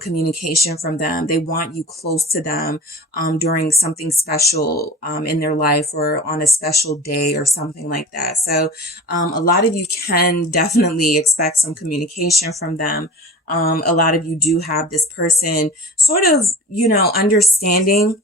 communication from them. They want you close to them during something special in their life, or on a special day or something like that. So a lot of you can definitely expect some communication from them. A lot of you do have this person sort of, understanding,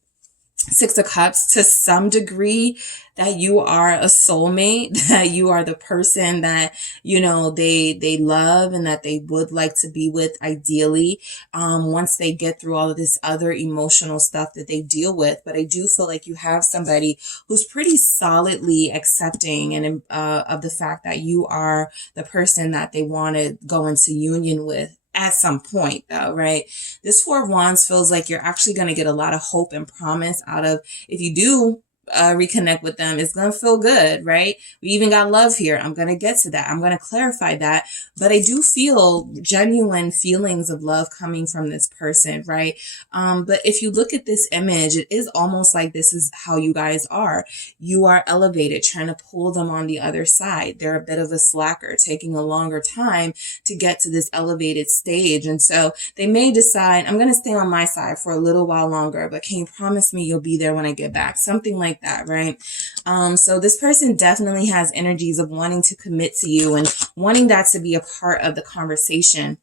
Six of Cups, to some degree, that you are a soulmate, that you are the person that, they love and that they would like to be with, ideally, once they get through all of this other emotional stuff that they deal with. But I do feel like you have somebody who's pretty solidly accepting and of the fact that you are the person that they want to go into union with at some point, though, right? This Four of Wands feels like you're actually going to get a lot of hope and promise out of, if you do reconnect with them, it's going to feel good, right? We even got love here. I'm going to get to that. I'm going to clarify that. But I do feel genuine feelings of love coming from this person, right? But if you look at this image, it is almost like this is how you guys are. You are elevated, trying to pull them on the other side. They're a bit of a slacker, taking a longer time to get to this elevated stage. And so they may decide, I'm going to stay on my side for a little while longer, but can you promise me you'll be there when I get back? Something like that, right? So this person definitely has energies of wanting to commit to you and wanting that to be a part of the conversation.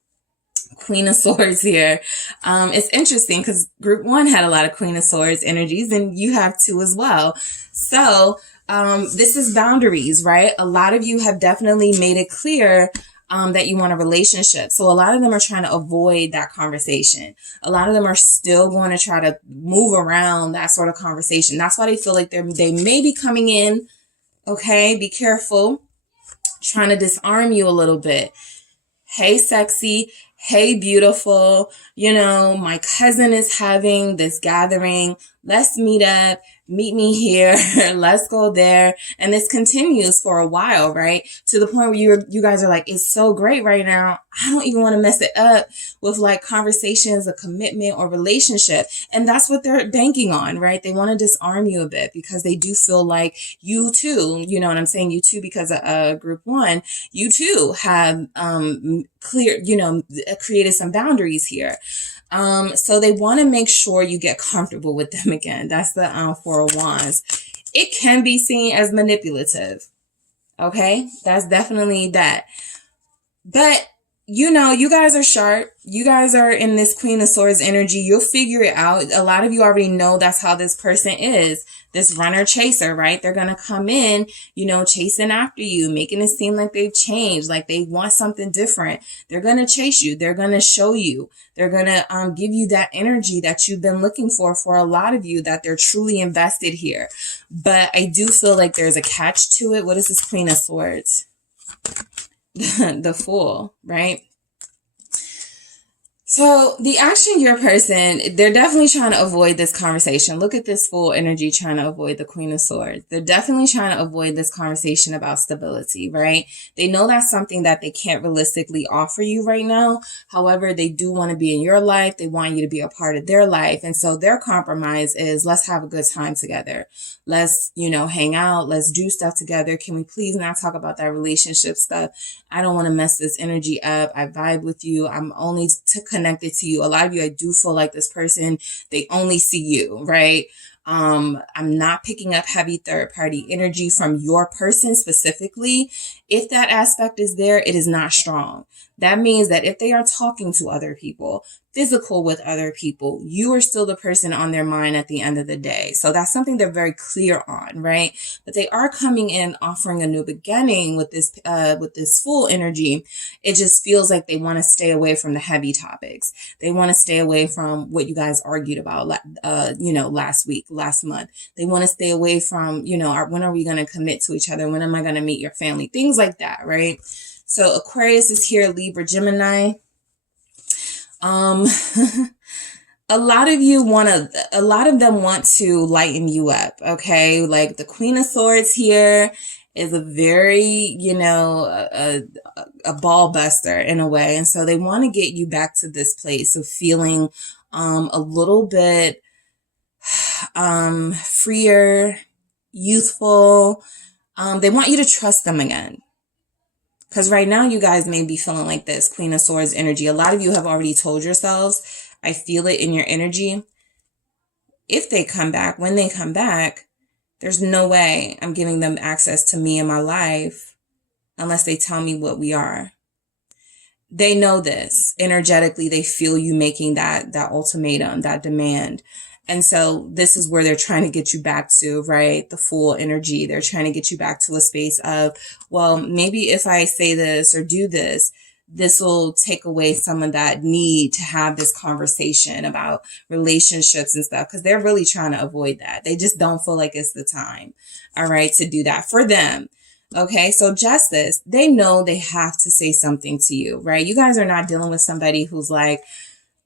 Queen of Swords here. It's interesting because group one had a lot of Queen of Swords energies, and you have two as well. So this is boundaries, right? A lot of you have definitely made it clear that you want a relationship. So a lot of them are trying to avoid that conversation. A lot of them are still going to try to move around that sort of conversation. That's why they feel like they may be coming in. Okay, be careful. Trying to disarm you a little bit. Hey, sexy. Hey, beautiful. My cousin is having this gathering. Let's meet up. Meet me here. Let's go there. And this continues for a while, right? To the point where you guys are like, it's so great right now. I don't even want to mess it up with like conversations, a commitment or relationship. And that's what they're banking on, right? They want to disarm you a bit because they do feel like you too, you know what I'm saying? You too, because of group one, you too have created some boundaries here. So they want to make sure you get comfortable with them again. That's the Four of Wands. It can be seen as manipulative. Okay, that's definitely that. But you guys are sharp. You guys are in this Queen of Swords energy. You'll figure it out. A lot of you already know that's how this person is. This runner chaser, right? They're going to come in, chasing after you, making it seem like they've changed, like they want something different. They're going to chase you. They're going to show you. They're going to give you that energy that you've been looking for a lot of you, that they're truly invested here. But I do feel like there's a catch to it. What is this Queen of Swords? The Fool, right? So the action, your person, they're definitely trying to avoid this conversation. Look at this Fool energy trying to avoid the Queen of Swords. They're definitely trying to avoid this conversation about stability, right? They know that's something that they can't realistically offer you right now. However, they do want to be in your life. They want you to be a part of their life. And so their compromise is, let's have a good time together. Let's, hang out. Let's do stuff together. Can we please not talk about that relationship stuff? I don't want to mess this energy up. I vibe with you. I'm only connected to you. A lot of you, I do feel like this person, they only see you, right? I'm not picking up heavy third party energy from your person specifically. If that aspect is there, it is not strong. That means that if they are talking to other people, physical with other people. You are still the person on their mind at the end of the day. So that's something they're very clear on, right? But they are coming in offering a new beginning with this full energy. It just feels like they want to stay away from the heavy topics. They want to stay away from what you guys argued about, last week, last month. They want to stay away from, when are we going to commit to each other? When am I going to meet your family? Things like that, right? So Aquarius is here, Libra, Gemini. A lot of them want to lighten you up. Okay. Like the Queen of Swords here is a very, a ball buster in a way. And so they want to get you back to this place of feeling, a little bit, freer, youthful. They want you to trust them again. Because right now you guys may be feeling like this Queen of Swords energy. A lot of you have already told yourselves, I feel it in your energy. If they come back, when they come back, there's no way I'm giving them access to me in my life unless they tell me what we are. They know this. Energetically, they feel you making that ultimatum, that demand. And so this is where they're trying to get you back to, right? The full energy. They're trying to get you back to a space of, well, maybe if I say this or do this, this will take away some of that need to have this conversation about relationships and stuff, because they're really trying to avoid that. They just don't feel like it's the time, all right, to do that for them. Okay, so Justice, they know they have to say something to you, right? You guys are not dealing with somebody who's like,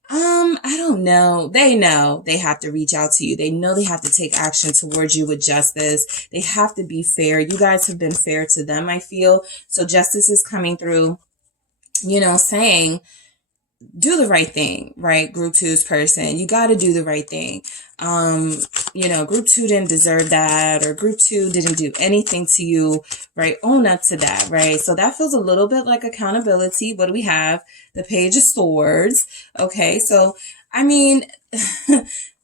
I don't know. They know they have to reach out to you. They know they have to take action towards you with justice. They have to be fair. You guys have been fair to them, I feel. So Justice is coming through, saying, do the right thing, right? Group 2's person, you got to do the right thing. Group 2 didn't deserve that, or group 2 didn't do anything to you, right? Own up to that, right? So that feels a little bit like accountability. What do we have? The Page of Swords. Okay. So, I mean,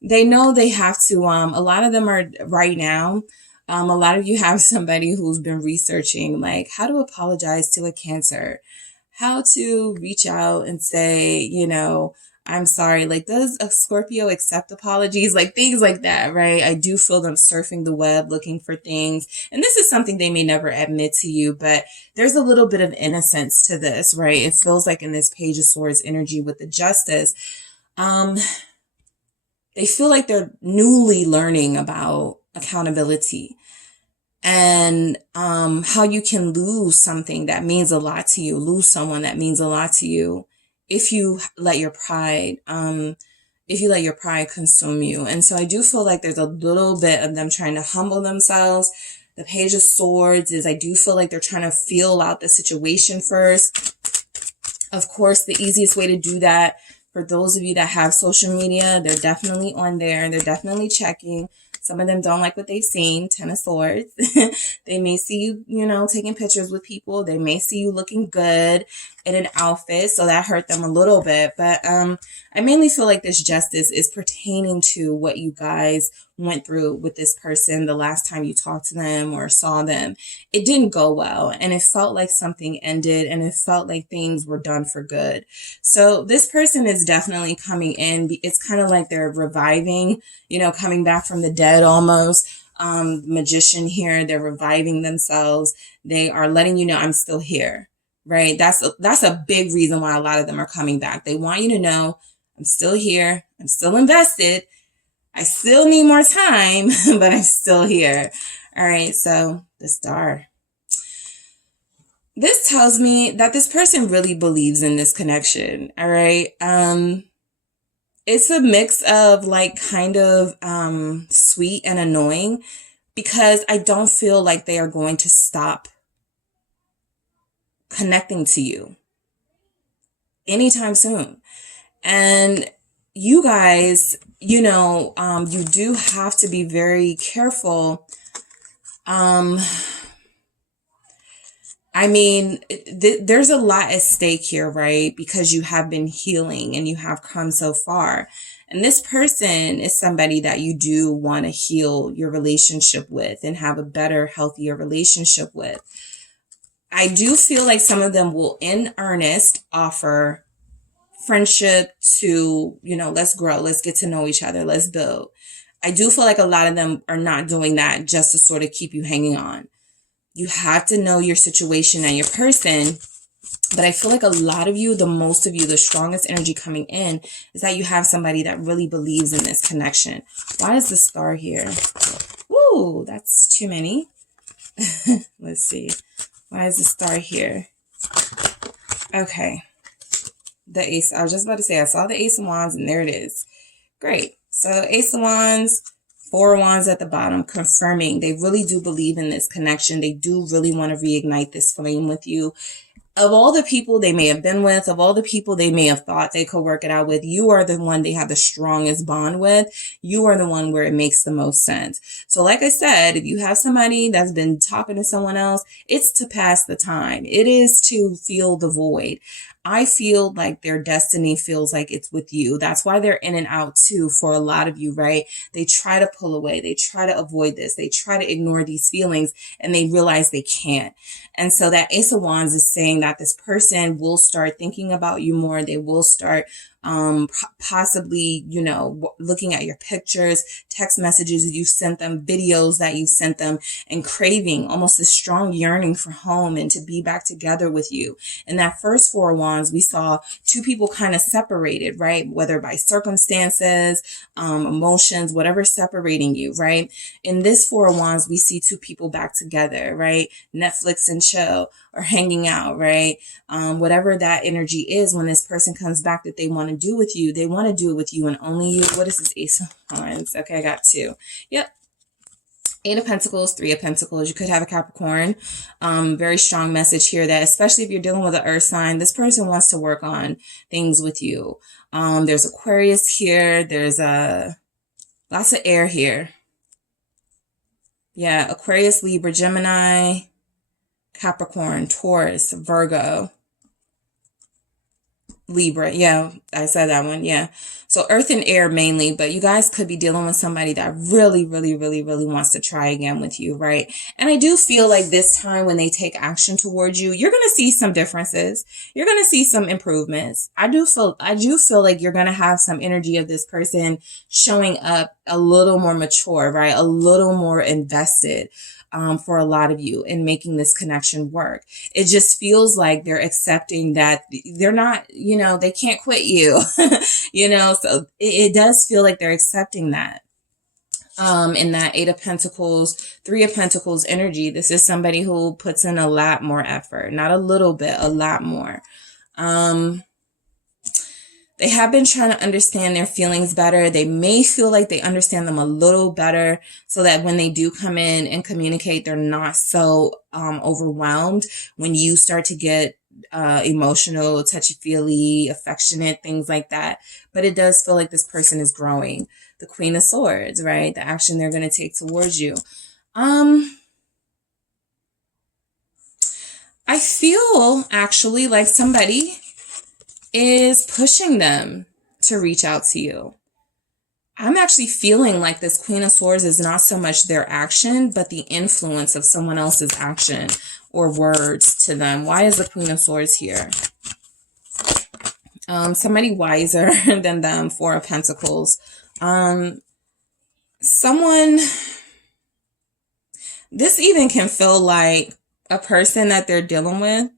they know they have to, a lot of them are right now. A lot of you have somebody who's been researching like how to apologize to a Cancer, how to reach out and say, I'm sorry. Like, does a Scorpio accept apologies? Like things like that, right? I do feel them surfing the web looking for things. And this is something they may never admit to you, but there's a little bit of innocence to this, right? It feels like in this Page of Swords energy with the Justice, they feel like they're newly learning about accountability and how you can lose something that means a lot to you, lose someone that means a lot to you, if you let your pride consume you. And so I do feel like there's a little bit of them trying to humble themselves. The Page of Swords is, I do feel like they're trying to feel out the situation first. Of course, the easiest way to do that, for those of you that have social media, they're definitely on there. They're definitely checking. Some of them don't like what they've seen. 10 of Swords. They may see you, taking pictures with people. They may see you looking good in an outfit. So that hurt them a little bit. But I mainly feel like this Justice is pertaining to what you guys went through with this person the last time you talked to them or saw them. It didn't go well. And it felt like something ended, and it felt like things were done for good. So this person is definitely coming in. It's kind of like they're reviving, coming back from the dead almost. Magician here, they're reviving themselves. They are letting you know, I'm still here, right? That's a big reason why a lot of them are coming back. They want you to know, I'm still here. I'm still invested. I still need more time, but I'm still here. All right. So the Star. This tells me that this person really believes in this connection. All right. It's a mix of like kind of sweet and annoying, because I don't feel like they are going to stop connecting to you anytime soon. And you guys, you do have to be very careful. There's a lot at stake here, right? Because you have been healing and you have come so far. And this person is somebody that you do want to heal your relationship with and have a better, healthier relationship with. I do feel like some of them will in earnest offer friendship to, you know, let's grow, let's get to know each other, let's build. I do feel like a lot of them are not doing that just to sort of keep you hanging on. You have to know your situation and your person. But I feel like a lot of you, the most of you, the strongest energy coming in is that you have somebody that really believes in this connection. Why is the star here? Ooh, that's too many. Let's see. Why is the star here? Okay. The ace. I was just about to say, I saw the ace of wands and there it is. Great. So ace of wands, four of wands at the bottom, confirming they really do believe in this connection. They do really want to reignite this flame with you. Of all the people they may have been with, of all the people they may have thought they could work it out with, you are the one they have the strongest bond with. You are the one where it makes the most sense. So like I said, if you have somebody that's been talking to someone else, it's to pass the time. It is to fill the void. I feel like their destiny feels like it's with you. That's why they're in and out too for a lot of you, right? They try to pull away. They try to avoid this. They try to ignore these feelings and they realize they can't. And so that Ace of Wands is saying that this person will start thinking about you more. They will start possibly, you know, looking at your pictures, text messages you sent them, videos that you sent them, and craving almost a strong yearning for home and to be back together with you. In that first Four of Wands, we saw two people kind of separated, right? Whether by circumstances, emotions, whatever separating you, right? In this Four of Wands, we see two people back together, right? Netflix and chill or hanging out, right? Whatever that energy is when this person comes back that they want to do with you, they want to do it with you and only you. What is this Ace of Wands? Okay, I got two. Yep. Eight of Pentacles, Three of Pentacles. You could have a Capricorn. Very strong message here that especially if you're dealing with an earth sign, this person wants to work on things with you. There's Aquarius here. There's lots of air here. Yeah, Aquarius, Libra, Gemini, Capricorn, Taurus, Virgo, Libra. Yeah, I said that one. Yeah. So earth and air mainly, but you guys could be dealing with somebody that really, really, really, really wants to try again with you, right? And I do feel like this time when they take action towards you, you're going to see some differences. You're going to see some improvements. I do feel like you're going to have some energy of this person showing up a little more mature, right? A little more invested. For a lot of you in making this connection work. It just feels like they're accepting that they're not, you know, they can't quit you, you know, so it does feel like they're accepting that. In that Eight of Pentacles, Three of Pentacles energy, this is somebody who puts in a lot more effort, not a little bit, a lot more. They have been trying to understand their feelings better. They may feel like they understand them a little better so that when they do come in and communicate, they're not so overwhelmed when you start to get emotional, touchy-feely, affectionate, things like that. But it does feel like this person is growing. The Queen of Swords, right? The action they're going to take towards you. I feel actually like somebody is pushing them to reach out to you. I'm actually feeling like this Queen of Swords is not so much their action, but the influence of someone else's action or words to them. Why is the Queen of Swords here? Somebody wiser than them, Four of Pentacles. Someone, this even can feel like a person that they're dealing with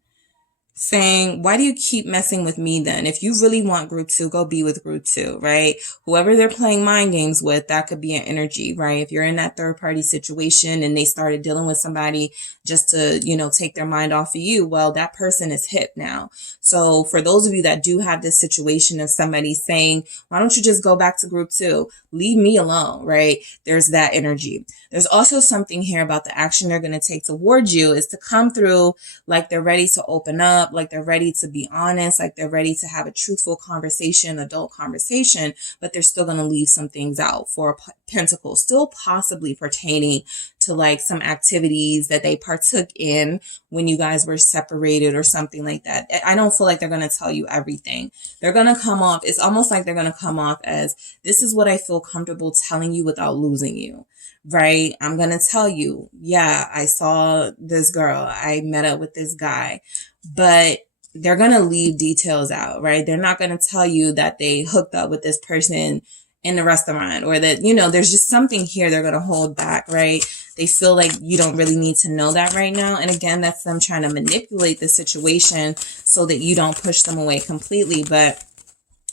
saying, why do you keep messing with me then? If you really want group two, go be with group two, right? Whoever they're playing mind games with, that could be an energy, right? If you're in that third party situation and they started dealing with somebody just to, you know, take their mind off of you, well, that person is hip now. So for those of you that do have this situation of somebody saying, why don't you just go back to group two? Leave me alone, right? There's that energy. There's also something here about the action they're going to take towards you is to come through like they're ready to open up, like they're ready to be honest, like they're ready to have a truthful conversation, adult conversation, but they're still going to leave some things out. For Pentacles, still possibly pertaining to like some activities that they partook in when you guys were separated or something like that. I don't feel like they're going to tell you everything. They're going to come off, it's almost like they're going to come off as, this is what I feel comfortable telling you without losing you. Right? I'm going to tell you, yeah, I saw this girl. I met up with this guy, but they're going to leave details out, right? They're not going to tell you that they hooked up with this person in the restaurant, or that, you know, there's just something here they're going to hold back, right? They feel like you don't really need to know that right now. And again, that's them trying to manipulate the situation so that you don't push them away completely. But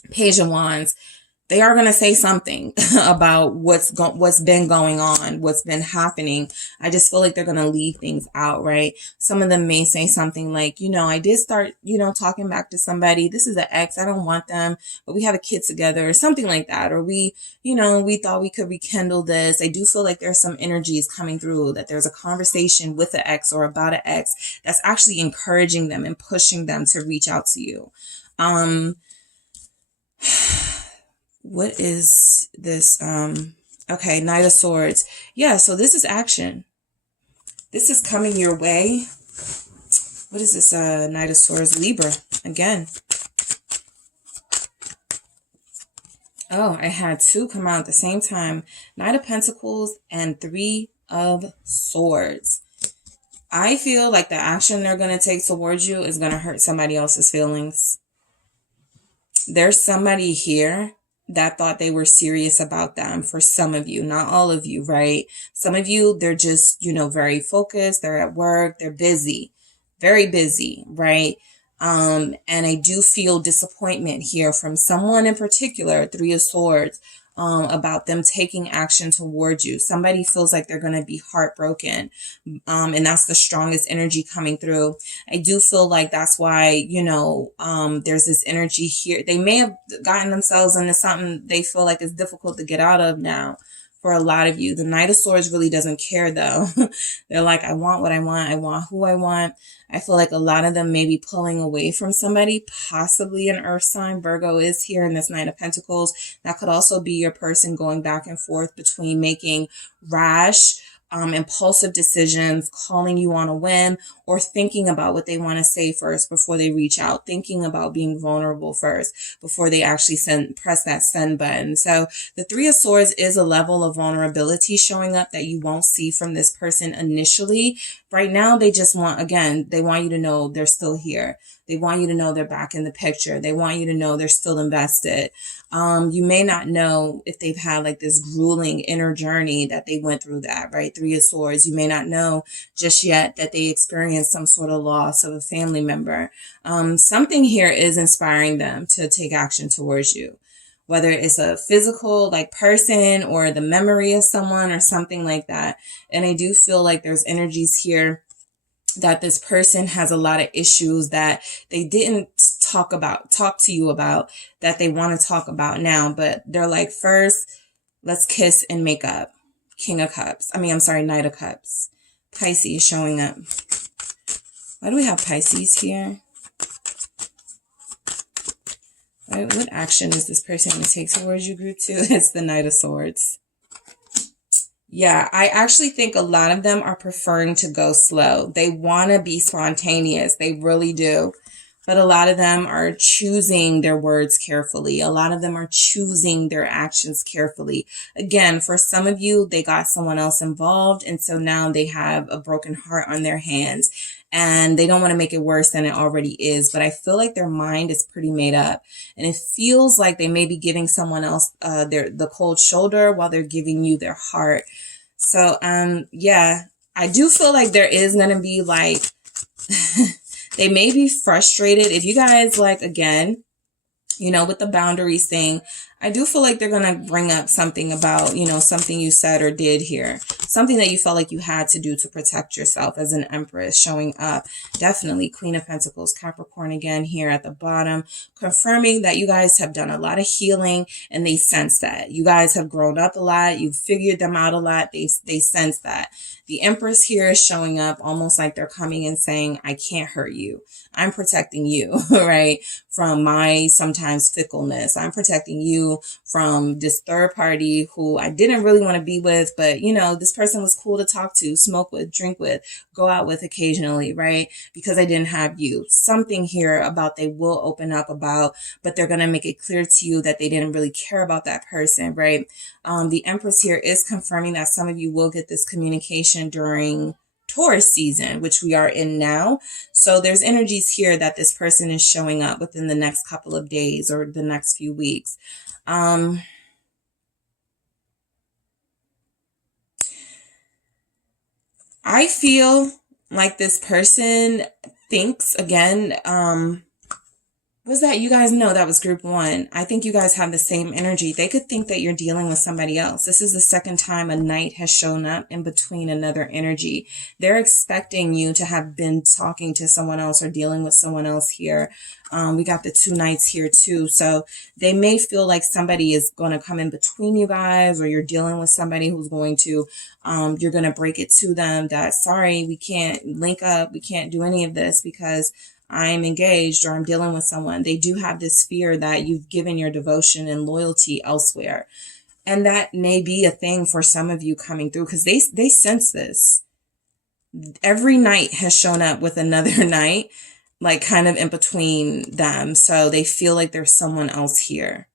Page of Wands, they are going to say something about what's been going on, what's been happening. I just feel like they're going to leave things out, right? Some of them may say something like, you know, I did start, you know, talking back to somebody. This is an ex. I don't want them, but we have a kid together, or something like that. Or we, you know, we thought we could rekindle this. I do feel like there's some energies coming through, that there's a conversation with an ex or about an ex that's actually encouraging them and pushing them to reach out to you. What is this? Okay, Knight of Swords. Yeah, so this is action. This is coming your way. What is this? Knight of Swords, Libra, again. Oh, I had two come out at the same time. Knight of Pentacles and Three of Swords. I feel like the action they're going to take towards you is going to hurt somebody else's feelings. There's somebody here that thought they were serious about them. For some of you, not all of you, right? Some of you, they're just, you know, very focused. They're at work. They're busy, very busy, right? And I do feel disappointment here from someone in particular, Three of Swords, about them taking action towards you. Somebody feels like they're going to be heartbroken. And that's the strongest energy coming through. I do feel like that's why, you know, there's this energy here. They may have gotten themselves into something they feel like is difficult to get out of now. For a lot of you, the Knight of Swords really doesn't care though. They're like, I want what I want who I want. I feel like a lot of them may be pulling away from somebody, possibly an earth sign. Virgo is here in this Knight of Pentacles. That could also be your person going back and forth between making rash, impulsive decisions, calling you on a whim, or thinking about what they want to say first before they reach out, thinking about being vulnerable first before they actually press that send button. So the Three of Swords is a level of vulnerability showing up that you won't see from this person initially. Right now, they just want, again, they want you to know they're still here. They want you to know they're back in the picture. They want you to know they're still invested. You may not know if they've had like this grueling inner journey that they went through that, right? Three of Swords. You may not know just yet that they experienced some sort of loss of a family member. Something here is inspiring them to take action towards you, whether it's a physical like person or the memory of someone or something like that. And I do feel like there's energies here that this person has a lot of issues that they didn't talk to you about, that they want to talk about now. But they're like, first, let's kiss and make up. King of Cups. I'm sorry, Knight of Cups. Pisces showing up. Why do we have Pisces here? What action is this person going to take towards you, group 2? It's the Knight of Swords. Yeah, I actually think a lot of them are preferring to go slow. They want to be spontaneous. They really do. But a lot of them are choosing their words carefully. A lot of them are choosing their actions carefully. Again, for some of you, they got someone else involved. And so now they have a broken heart on their hands. And they don't want to make it worse than it already is. But I feel like their mind is pretty made up. And it feels like they may be giving someone else the cold shoulder while they're giving you their heart. So, yeah, I do feel like there is going to be like, they may be frustrated. If you guys like, again, you know, with the boundaries thing, I do feel like they're going to bring up something about, you know, something you said or did here. Something that you felt like you had to do to protect yourself as an Empress showing up. Definitely Queen of Pentacles, Capricorn again here at the bottom, confirming that you guys have done a lot of healing and they sense that. You guys have grown up a lot. You've figured them out a lot. They sense that. The Empress here is showing up almost like they're coming and saying, I can't hurt you. I'm protecting you, right? From my sometimes fickleness. I'm protecting you from this third party who I didn't really want to be with, but you know, this person was cool to talk to, smoke with, drink with, go out with occasionally, right? Because I didn't have you. Something here about they will open up about, but they're going to make it clear to you that they didn't really care about that person, right? The Empress here is confirming that some of you will get this communication during Taurus season, which we are in now. So there's energies here that this person is showing up within the next couple of days or the next few weeks. I feel like this person thinks, again, was that, you guys know that was group 1. I think you guys have the same energy. They could think that you're dealing with somebody else. This is the second time a knight has shown up in between another energy. They're expecting you to have been talking to someone else or dealing with someone else here. We got the 2 knights here too. So they may feel like somebody is going to come in between you guys, or you're dealing with somebody who's going to, you're going to break it to them that, sorry, we can't link up. We can't do any of this because I'm engaged or I'm dealing with someone. They do have this fear that you've given your devotion and loyalty elsewhere. And that may be a thing for some of you coming through, because they sense this. Every night has shown up with another night, like kind of in between them. So they feel like there's someone else here.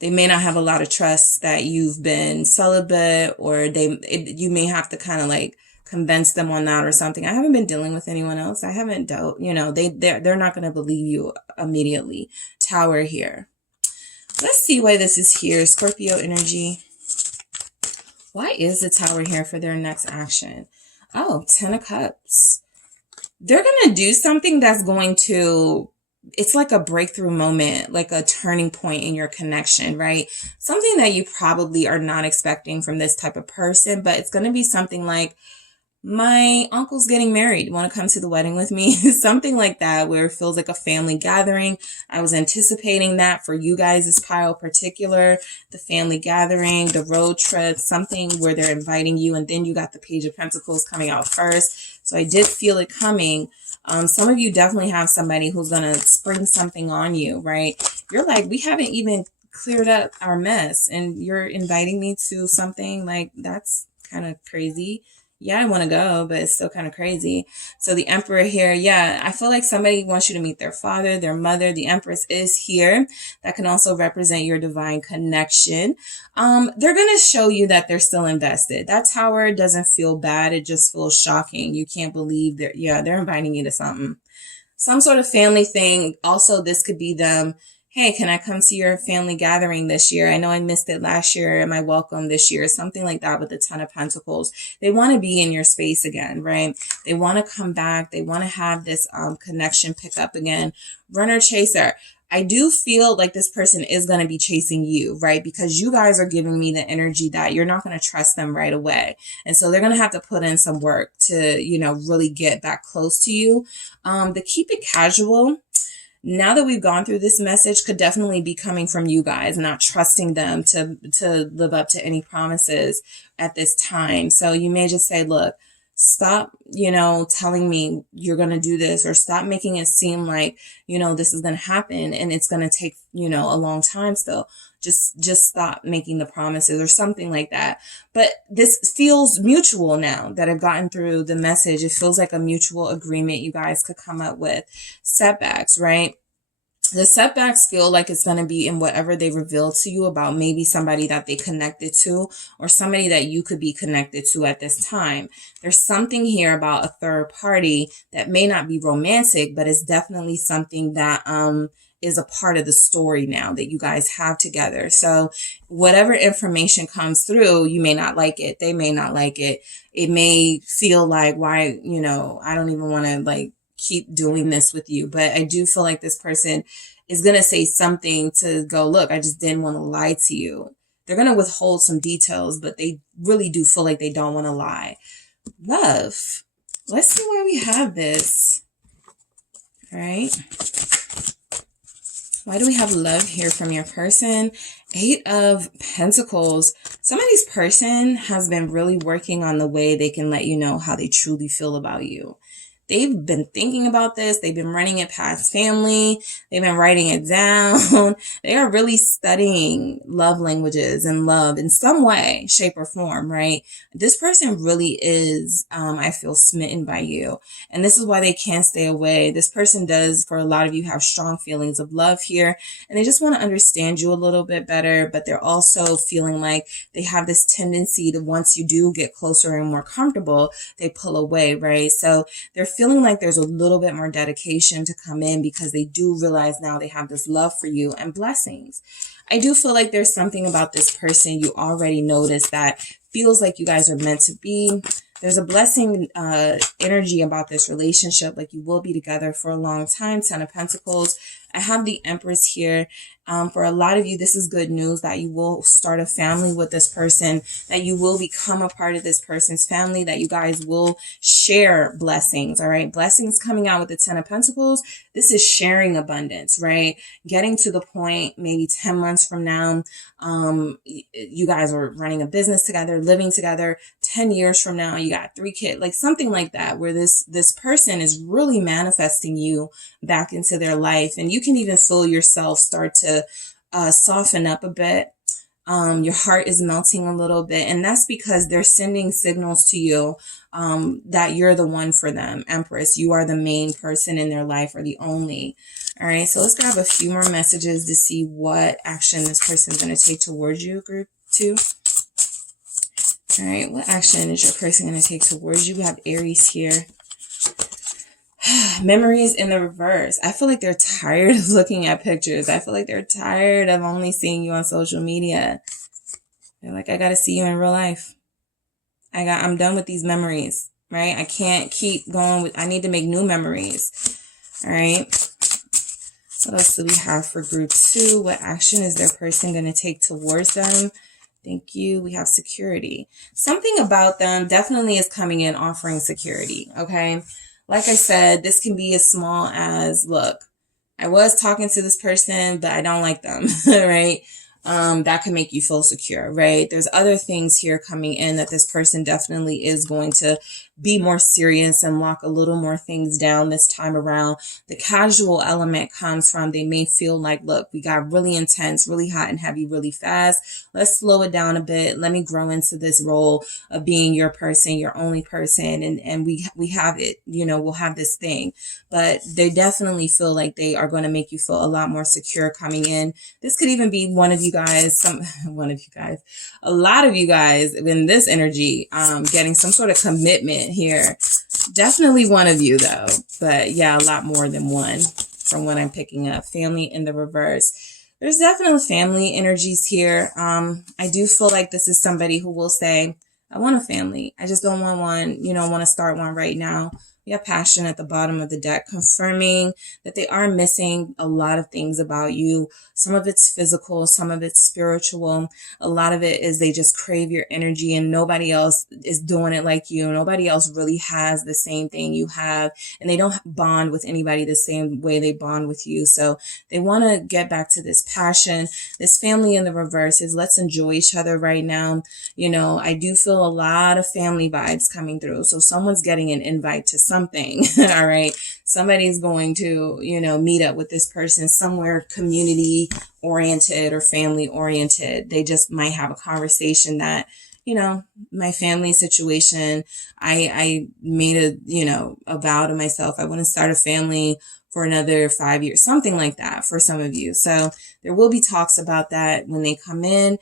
They may not have a lot of trust that you've been celibate, or you may have to kind of like convince them on that or something. I haven't been dealing with anyone else. I haven't dealt, they're not going to believe you immediately. Tower here. Let's see why this is here. Scorpio energy. Why is the Tower here for their next action? Oh, 10 of Cups. They're going to do something that's going to, it's like a breakthrough moment, like a turning point in your connection, right? Something that you probably are not expecting from this type of person, but it's going to be something like, my uncle's getting married. Want to come to the wedding with me? Something like that, where it feels like a family gathering. I was anticipating that for you guys, this pile particular, the family gathering, the road trip, something where they're inviting you. And then you got the Page of Pentacles coming out first. So I did feel it coming. Some of you definitely have somebody who's going to spring something on you, right? You're like, we haven't even cleared up our mess, and you're inviting me to something like, that's kind of crazy. Yeah, I want to go, but it's still kind of crazy. So the Emperor here, yeah, I feel like somebody wants you to meet their father, their mother. The Empress is here. That can also represent your divine connection. They're going to show you that they're still invested. That Tower doesn't feel bad. It just feels shocking. You can't believe they're inviting you to something. Some sort of family thing. Also, this could be them. Hey, can I come to your family gathering this year? I know I missed it last year. Am I welcome this year? Something like that with the 10 of Pentacles. They want to be in your space again, right? They want to come back. They want to have this connection pick up again. Runner chaser. I do feel like this person is going to be chasing you, right? Because you guys are giving me the energy that you're not going to trust them right away. And so they're going to have to put in some work to, really get back close to you. The keep it casual. Now that we've gone through this message, could definitely be coming from you guys, not trusting them to live up to any promises at this time. So you may just say, look, stop, telling me you're going to do this, or stop making it seem like, this is going to happen and it's going to take, a long time still. Just stop making the promises or something like that. But this feels mutual now that I've gotten through the message. It feels like a mutual agreement you guys could come up with. Setbacks, right? The setbacks feel like it's going to be in whatever they reveal to you about maybe somebody that they connected to, or somebody that you could be connected to at this time. There's something here about a third party that may not be romantic, but it's definitely something that is a part of the story now that you guys have together. So whatever information comes through, you may not like it. They may not like it. It may feel like, why, I don't even want to keep doing this with you. But I do feel like this person is going to say something to go, look, I just didn't want to lie to you. They're going to withhold some details, but they really do feel like they don't want to lie. Love. Let's see why we have this. All right. Why do we have love here from your person? 8 of Pentacles. Somebody's person has been really working on the way they can let you know how they truly feel about you. they've been thinking about this. They've been running it past family. They've been writing it down. They are really studying love languages and love in some way, shape, or form, right? This person really is, I feel, smitten by you. And this is why they can't stay away. This person does, for a lot of you, have strong feelings of love here. And they just want to understand you a little bit better. But they're also feeling like they have this tendency to, once you do get closer and more comfortable, they pull away, right? So they're feeling like there's a little bit more dedication to come in because they do realize now they have this love for you and blessings. I do feel like there's something about this person you already noticed that feels like you guys are meant to be. There's a blessing energy about this relationship, like you will be together for a long time. 10 of Pentacles. I have the Empress here. For a lot of you, this is good news that you will start a family with this person, that you will become a part of this person's family, that you guys will share blessings, all right? Blessings coming out with the 10 of Pentacles. This is sharing abundance, right? Getting to the point, maybe 10 months from now, you guys are running a business together, living together. 10 years from now, you got 3 kids, like something like that, where this person is really manifesting you back into their life. And you can even feel yourself start to soften up a bit. Your heart is melting a little bit. And that's because they're sending signals to you that you're the one for them. Empress, you are the main person in their life, or the only. All right, so let's grab a few more messages to see what action this person's going to take towards you, group 2. All right, what action is your person going to take towards you? We have Aries here. Memories in the reverse. I feel like they're tired of looking at pictures. I feel like they're tired of only seeing you on social media. They're like, I got to see you in real life. I'm done with these memories, right? I can't keep going with, I need to make new memories. All right. What else do we have for group 2? What action is their person going to take towards them? Thank you. We have security. Something about them definitely is coming in offering security. Okay. Like I said, this can be as small as, look, I was talking to this person, but I don't like them, right? That can make you feel secure, right? There's other things here coming in that this person definitely is going to be more serious and lock a little more things down this time around. The casual element comes from they may feel like, look, we got really intense, really hot and heavy, really fast. Let's slow it down a bit. Let me grow into this role of being your person, your only person. And we have it, you know, we'll have this thing. But they definitely feel like they are going to make you feel a lot more secure coming in. This could even be one of you guys, a lot of you guys in this energy, getting some sort of commitment here. Definitely one of you though, but yeah, a lot more than one from what I'm picking up. Family in the reverse. There's definitely family energies here. I do feel like this is somebody who will say, I want a family. I just don't want one, you know, I want to start one right now. We have passion at the bottom of the deck, confirming that they are missing a lot of things about you. Some of it's physical, some of it's spiritual. A lot of it is they just crave your energy and nobody else is doing it like you. Nobody else really has the same thing you have, and they don't bond with anybody the same way they bond with you. So they want to get back to this passion. This family in the reverse is let's enjoy each other right now. You know, I do feel a lot of family vibes coming through. So someone's getting an invite to something. All right. Somebody's going to, you know, meet up with this person somewhere community oriented or family oriented. They just might have a conversation that, you know, my family situation, I made a vow to myself. I want to start a family for another 5 years, something like that for some of you. So there will be talks about that when they come in.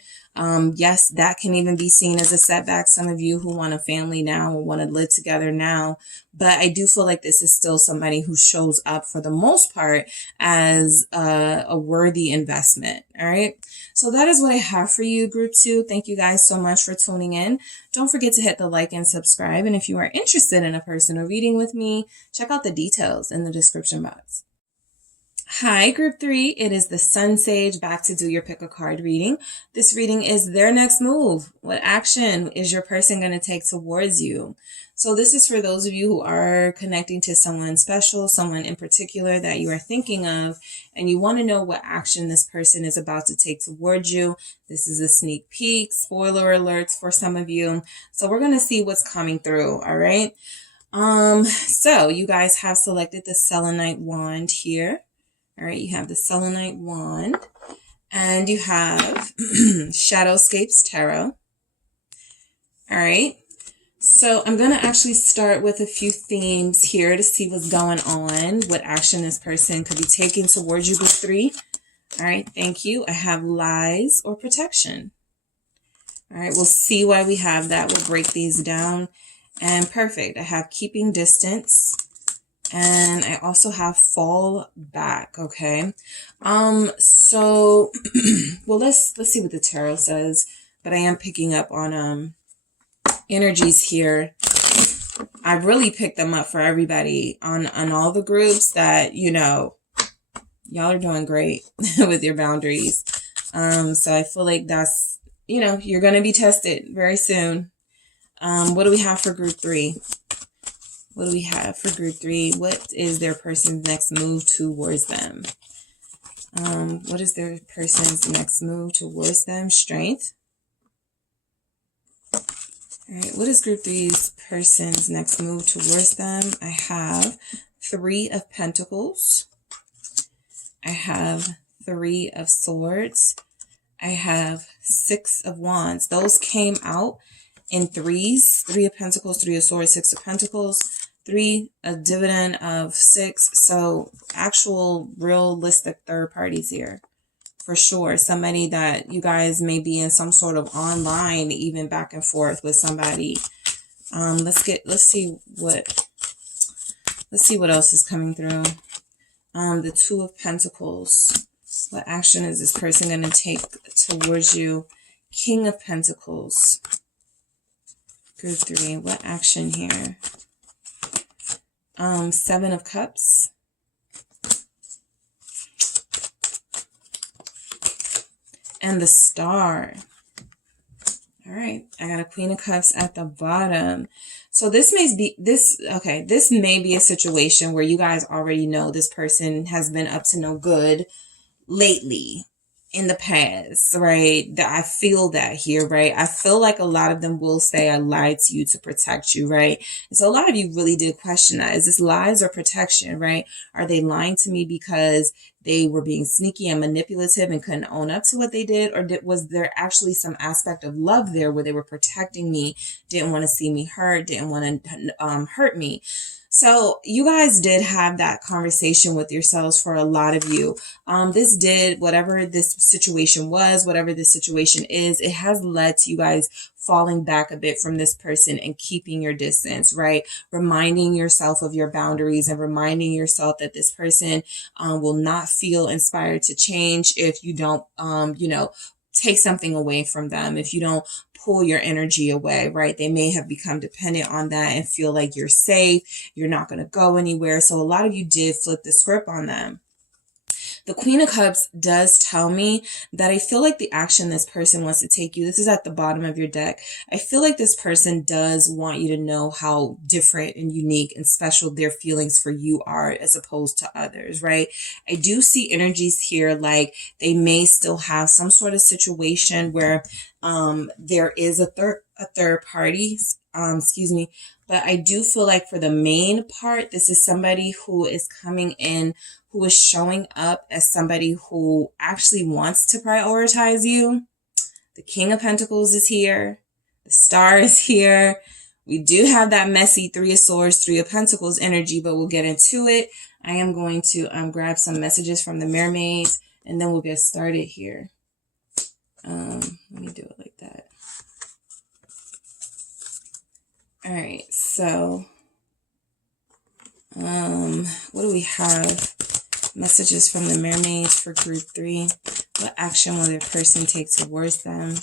Yes, that can even be seen as a setback. Some of you who want a family now or want to live together now, but I do feel like this is still somebody who shows up for the most part as a worthy investment. All right. So that is what I have for you, group 2. Thank you guys so much for tuning in. Don't forget to hit the like and subscribe. And if you are interested in a personal reading with me, check out the details in the description box. Hi, group 3. It is the SunSage back to do your pick a card reading. This reading is their next move. What action is your person going to take towards you? So this is for those of you who are connecting to someone special, someone in particular that you are thinking of, and you want to know what action this person is about to take towards you. This is a sneak peek, spoiler alerts for some of you. So we're going to see what's coming through. All right. So you guys have selected the selenite wand here. All right, you have the selenite wand, and you have Shadowscapes Tarot. All right. So I'm going to actually start with a few themes here to see what's going on, what action this person could be taking towards you, group 3. All right, thank you. I have lies or protection. All right, we'll see why we have that. We'll break these down. And perfect. I have keeping distance. And I also have fall back, okay? So, well, let's see what the tarot says. But I am picking up on energies here. I really picked them up for everybody on all the groups that, you know, y'all are doing great with your boundaries. So I feel like that's, you know, you're going to be tested very soon. What do we have for group 3? What do we have for group 3? What is their person's next move towards them? What is their person's next move towards them? Strength. All right, what is group 3's person's next move towards them? I have 3 of Pentacles. I have 3 of Swords. I have 6 of Wands. Those came out in threes. 3 of Pentacles, 3 of Swords, 6 of Pentacles, 3, a dividend of 6. So actual realistic third parties here. For sure. Somebody that you guys may be in some sort of online, even back and forth with somebody. Let's see what else is coming through. The 2 of Pentacles. What action is this person going to take towards you? King of Pentacles. Group 3. What action here? 7 of Cups. And the Star. All right. I got a Queen of Cups at the bottom. So this may be a situation where you guys already know this person has been up to no good lately in the past, right? That I feel that here, right? I feel like a lot of them will say, I lied to you to protect you, right? And so a lot of you really did question that. Is this lies or protection, right? Are they lying to me because they were being sneaky and manipulative and couldn't own up to what they did? Or was there actually some aspect of love there where they were protecting me, didn't want to see me hurt, didn't want to hurt me? So you guys did have that conversation with yourselves for a lot of you. Whatever this situation was, whatever this situation is, it has led to you guys falling back a bit from this person and keeping your distance, right? Reminding yourself of your boundaries and reminding yourself that this person will not feel inspired to change if you don't, take something away from them, if you don't pull your energy away, right? They may have become dependent on that and feel like you're safe, you're not going to go anywhere. So a lot of you did flip the script on them. The Queen of Cups does tell me that I feel like the action this person wants to take you, this is at the bottom of your deck. I feel like this person does want you to know how different and unique and special their feelings for you are as opposed to others, right? I do see energies here like they may still have some sort of situation where there is a third party, but I do feel like for the main part, this is somebody who is coming in, who is showing up as somebody who actually wants to prioritize you. The King of Pentacles is here. The Star is here. We do have that messy 3 of Swords, 3 of Pentacles energy, but we'll get into it. I am going to grab some messages from the mermaids, and then we'll get started here. Let me do it like that. All right, so what do we have? Messages from the mermaids for group 3. What action will their person take towards them?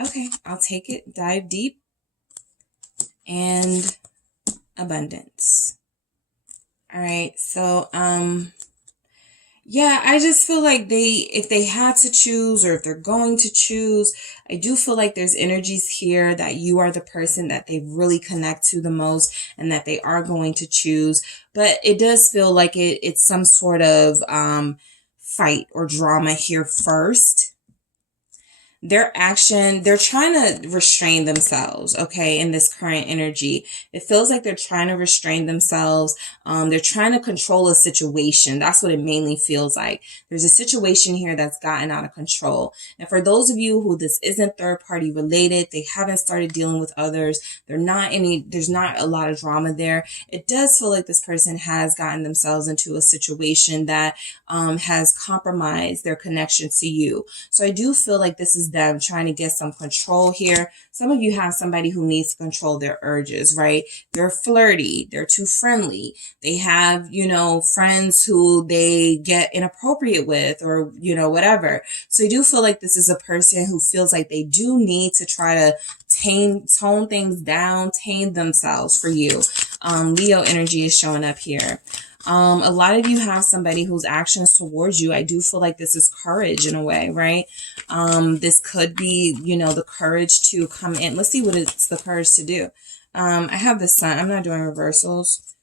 Okay, I'll take it. Dive deep. And abundance. All right, so yeah, I just feel like if they had to choose or if they're going to choose, I do feel like there's energies here that you are the person that they really connect to the most and that they are going to choose. But it does feel like it's some sort of fight or drama here first. their action, they're trying to restrain themselves, okay, in this current energy. It feels like they're trying to restrain themselves. They're trying to control a situation. That's what it mainly feels like. There's a situation here that's gotten out of control. And for those of you who this isn't third party related, they haven't started dealing with others, there's not a lot of drama there. It does feel like this person has gotten themselves into a situation that has compromised their connection to you. So I do feel like this is them trying to get some control here. Some of you have somebody who needs to control their urges, right? They're flirty. They're too friendly. They have, you know, friends who they get inappropriate with, or, you know, whatever. So I do feel like this is a person who feels like they do need to try to tone things down, tame themselves for you. Leo energy is showing up here. A lot of you have somebody whose actions towards you, I do feel like this is courage in a way, right? This could be, you know, the courage to come in. Let's see what it's the courage to do. I have the sun. I'm not doing reversals.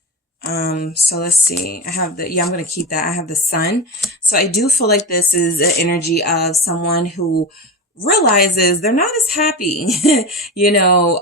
So let's see. I have the, I'm going to keep that. I have the sun. So I do feel like this is an energy of someone who realizes they're not as happy, you know,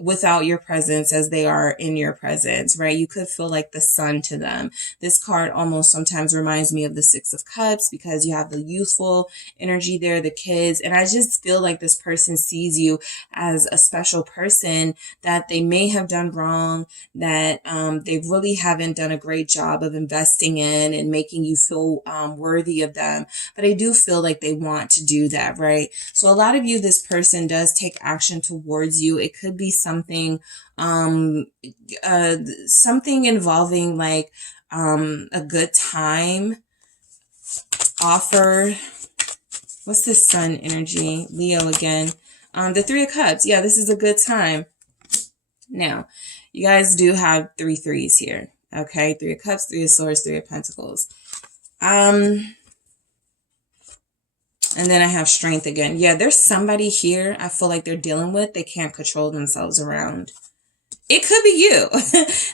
without your presence as they are in your presence, right? You could feel like the sun to them. This card almost sometimes reminds me of the Six of Cups because you have the youthful energy there, the kids. And I just feel like this person sees you as a special person that they may have done wrong, that they really haven't done a great job of investing in and making you feel worthy of them. But I do feel like they want to do that, right? So a lot of you, this person does take action towards you. It could be something, something involving like, a good time offer. What's this sun energy? Leo again. The Three of Cups. Yeah, this is a good time. Now, you guys do have 3 threes here. Okay. 3 of Cups, 3 of Swords, 3 of Pentacles. And then I have Strength again. Yeah, there's somebody here I feel like they're dealing with. They can't control themselves around. It could be you.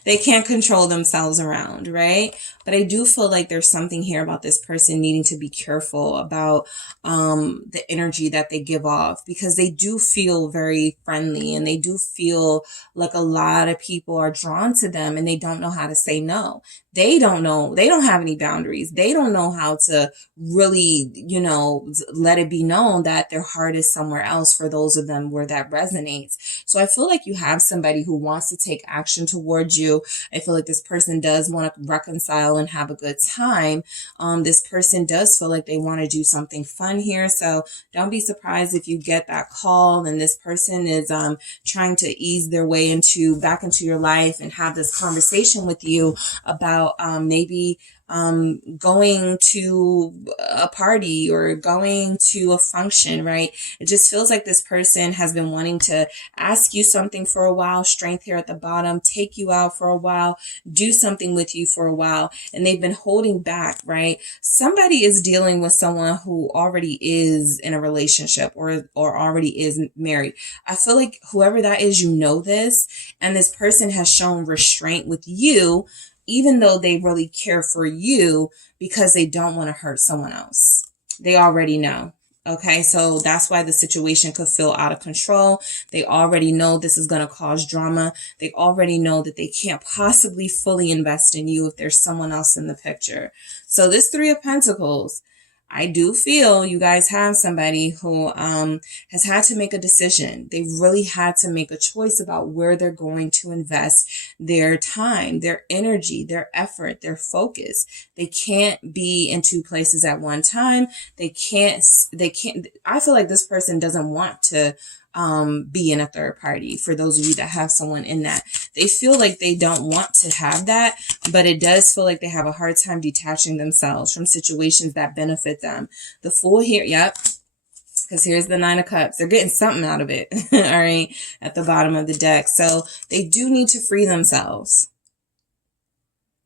They can't control themselves around, right? But I do feel like there's something here about this person needing to be careful about the energy that they give off, because they do feel very friendly and they do feel like a lot of people are drawn to them and they don't know how to say no. They don't know. They don't have any boundaries. They don't know how to really, you know, let it be known that their heart is somewhere else for those of them where that resonates. So I feel like you have somebody who wants to take action towards you. I feel like this person does want to reconcile and have a good time. This person does feel like they want to do something fun here. So don't be surprised if you get that call and this person is trying to ease their way back into your life and have this conversation with you about maybe going to a party or going to a function, right? It just feels like this person has been wanting to ask you something for a while. Strength here at the bottom, take you out for a while, do something with you for a while, and they've been holding back, right? Somebody is dealing with someone who already is in a relationship or already is married. I feel like whoever that is, you know this, and this person has shown restraint with you, even though they really care for you, because they don't want to hurt someone else. They already know. Okay, so that's why the situation could feel out of control. They already know this is going to cause drama. They already know that they can't possibly fully invest in you if there's someone else in the picture. So this Three of Pentacles, I do feel you guys have somebody who has had to make a decision. They really had to make a choice about where they're going to invest their time, their energy, their effort, their focus. They can't be in two places at one time. They can't, I feel like this person doesn't want to be in a third party. For those of you that have someone in that, they feel like they don't want to have that, but it does feel like they have a hard time detaching themselves from situations that benefit them. The Fool here, yep, because here's the Nine of Cups. They're getting something out of it, all right, at the bottom of the deck. So they do need to free themselves.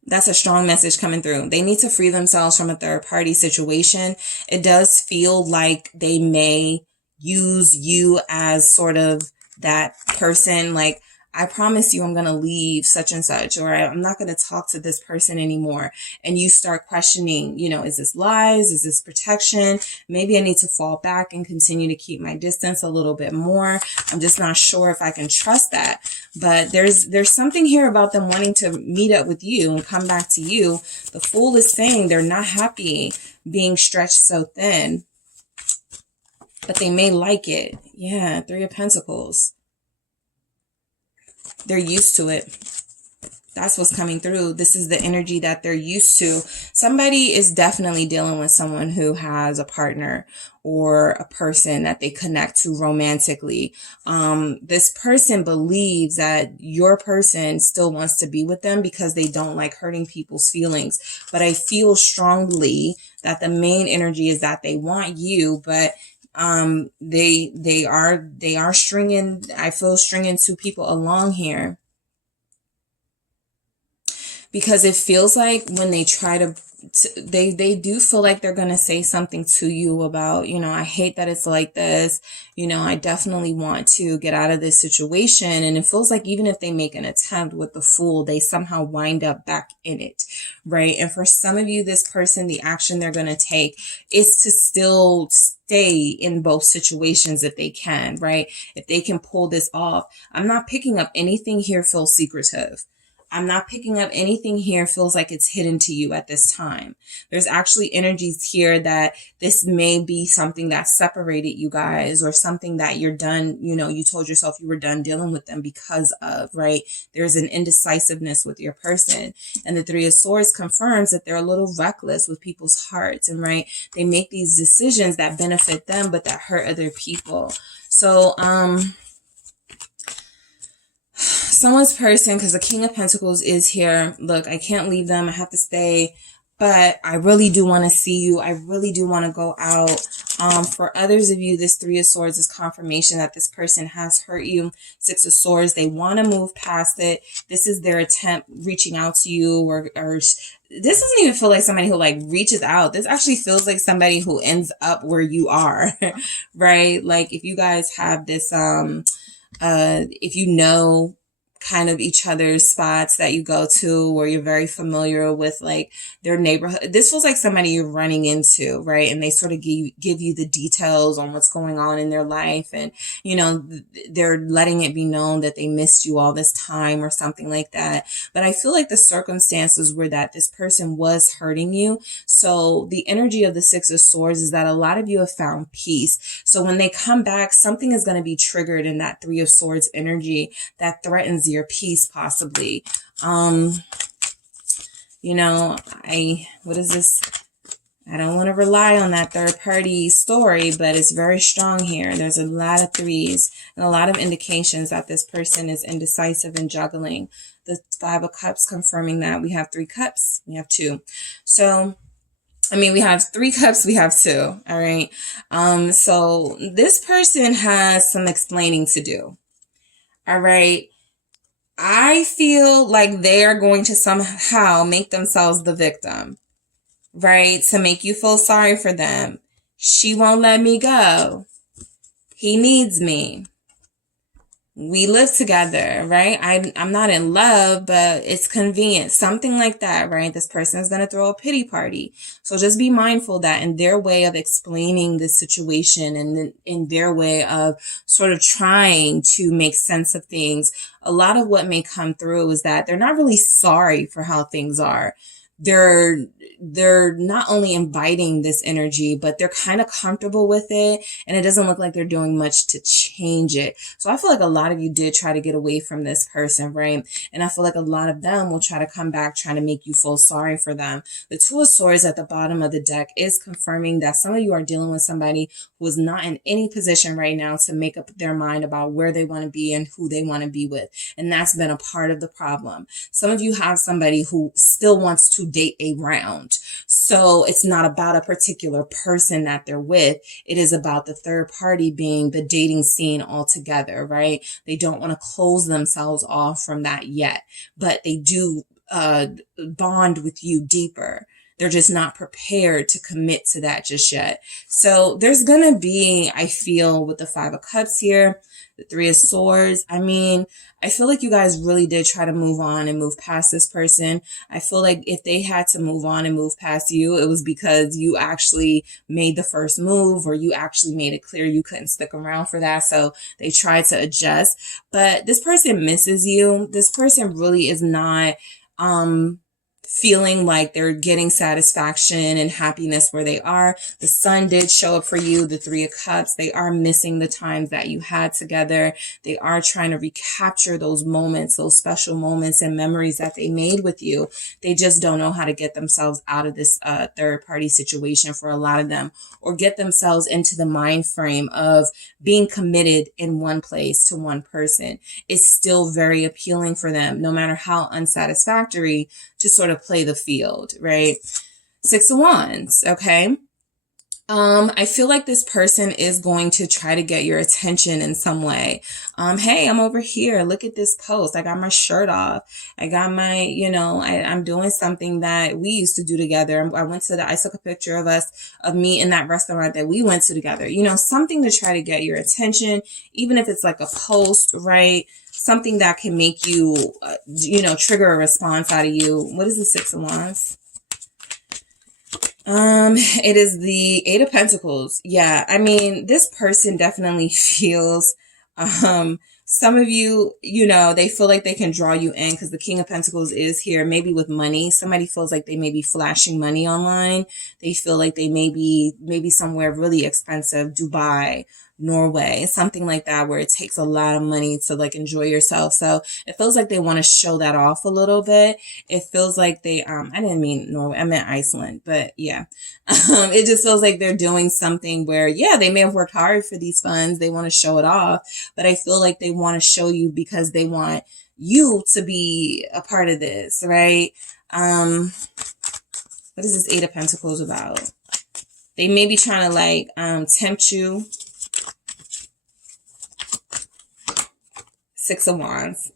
That's a strong message coming through. They need to free themselves from a third party situation. It does feel like they may use you as sort of that person. Like, I promise you I'm going to leave such and such, or I'm not going to talk to this person anymore. And you start questioning, you know, is this lies? Is this protection? Maybe I need to fall back and continue to keep my distance a little bit more. I'm just not sure if I can trust that. But there's something here about them wanting to meet up with you and come back to you. The Fool is saying they're not happy being stretched so thin, but they may like it. Yeah, Three of Pentacles. They're used to it. That's what's coming through. This is the energy that they're used to. Somebody is definitely dealing with someone who has a partner or a person that they connect to romantically. This person believes that your person still wants to be with them because they don't like hurting people's feelings. But I feel strongly that the main energy is that they want you, but they are stringing, I feel, stringing two people along here, because it feels like when they try to they do feel like they're going to say something to you about, you know, I hate that it's like this, you know, I definitely want to get out of this situation. And it feels like even if they make an attempt with the Fool, they somehow wind up back in it, right? And for some of you, this person, the action they're going to take is to still stay in both situations if they can, right? If they can pull this off. I'm not picking up anything here feels secretive. I'm not picking up anything here feels like it's hidden to you at this time. There's actually energies here that this may be something that separated you guys, or something that you're done, you know, you told yourself you were done dealing with them because of, right? There's an indecisiveness with your person. And the Three of Swords confirms that they're a little reckless with people's hearts, and right, they make these decisions that benefit them but that hurt other people. So, someone's person, because the King of Pentacles is here. Look, I can't leave them. I have to stay. But I really do want to see you. I really do want to go out. For others of you, this Three of Swords is confirmation that this person has hurt you. Six of Swords, they want to move past it. This is their attempt reaching out to you, or this doesn't even feel like somebody who like reaches out. This actually feels like somebody who ends up where you are, right? Like if you guys have this, if you know kind of each other's spots that you go to, where you're very familiar with like their neighborhood. This feels like somebody you're running into, right? And they sort of give you the details on what's going on in their life. And, you know, they're letting it be known that they missed you all this time or something like that. But I feel like the circumstances were that this person was hurting you. So the energy of the Six of Swords is that a lot of you have found peace. So when they come back, something is going to be triggered in that Three of Swords energy that threatens your peace, possibly. You know, what is this? I don't want to rely on that third party story, but it's very strong here. There's a lot of threes and a lot of indications that this person is indecisive and juggling. The Five of Cups confirming that. We have 3 cups, we have 2. So, I mean, we have 3 cups, we have 2. All right. So this person has some explaining to do. All right. I feel like they are going to somehow make themselves the victim, right? To make you feel sorry for them. She won't let me go. He needs me. We live together, right? I'm not in love, but it's convenient. Something like that, right? This person is going to throw a pity party. So just be mindful that in their way of explaining the situation and in their way of sort of trying to make sense of things, a lot of what may come through is that they're not really sorry for how things are. They're not only inviting this energy, but they're kind of comfortable with it. And it doesn't look like they're doing much to change it. So I feel like a lot of you did try to get away from this person, right? And I feel like a lot of them will try to come back, trying to make you feel sorry for them. The Two of Swords at the bottom of the deck is confirming that some of you are dealing with somebody who is not in any position right now to make up their mind about where they want to be and who they want to be with. And that's been a part of the problem. Some of you have somebody who still wants to date around. So it's not about a particular person that they're with. It is about the third party being the dating scene altogether, right? They don't want to close themselves off from that yet, but they do bond with you deeper. They're just not prepared to commit to that just yet. So there's going to be, I feel, with the 5 of Cups here, the 3 of Swords, I mean, I feel like you guys really did try to move on and move past this person. I feel like if they had to move on and move past you, it was because you actually made the first move, or you actually made it clear you couldn't stick around for that. So they tried to adjust, but this person misses you. This person really is not, feeling like they're getting satisfaction and happiness where they are. The Sun did show up for you, the 3 of Cups. They are missing the times that you had together. They are trying to recapture those moments, those special moments and memories that they made with you. They just don't know how to get themselves out of this third party situation for a lot of them, or get themselves into the mind frame of being committed in one place to one person. It's still very appealing for them, no matter how unsatisfactory, to sort of play the field, right? 6 of Wands, okay? I feel like this person is going to try to get your attention in some way. Hey, I'm over here. Look at this post. I got my shirt off. I got my, I'm doing something that we used to do together. I took a picture of me in that restaurant that we went to together. Something to try to get your attention, even if it's like a post, right? Something that can make you, trigger a response out of you. What is the 6 of Wands? It is the 8 of Pentacles. Yeah, I mean, this person definitely feels, some of you, they feel like they can draw you in because the King of Pentacles is here, maybe with money. Somebody feels like they may be flashing money online. They feel like they may be maybe somewhere really expensive, Dubai, Norway, something like that, where it takes a lot of money to like enjoy yourself. So it feels like they want to show that off a little bit. It feels like they, I didn't mean Norway, I meant Iceland, but yeah. It just feels like they're doing something where, yeah, they may have worked hard for these funds. They want to show it off, but I feel like they want to show you because they want you to be a part of this, right? What is this 8 of Pentacles about? They may be trying to like, tempt you. 6 of Wands.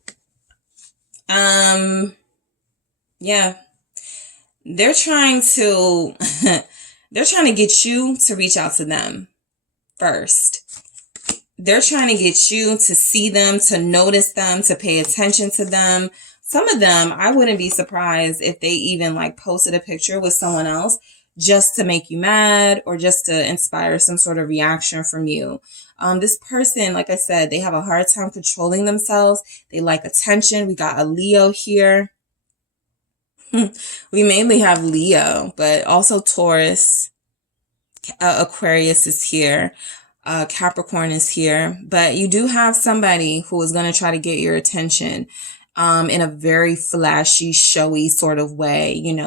Yeah. They're trying to get you to reach out to them first. They're trying to get you to see them, to notice them, to pay attention to them. Some of them, I wouldn't be surprised if they even like posted a picture with someone else just to make you mad or just to inspire some sort of reaction from you. This person, like I said, they have a hard time controlling themselves. They like attention. We got a Leo here. We mainly have Leo, but also Taurus. Aquarius is here. Capricorn is here. But you do have somebody who is going to try to get your attention in a very flashy, showy sort of way. And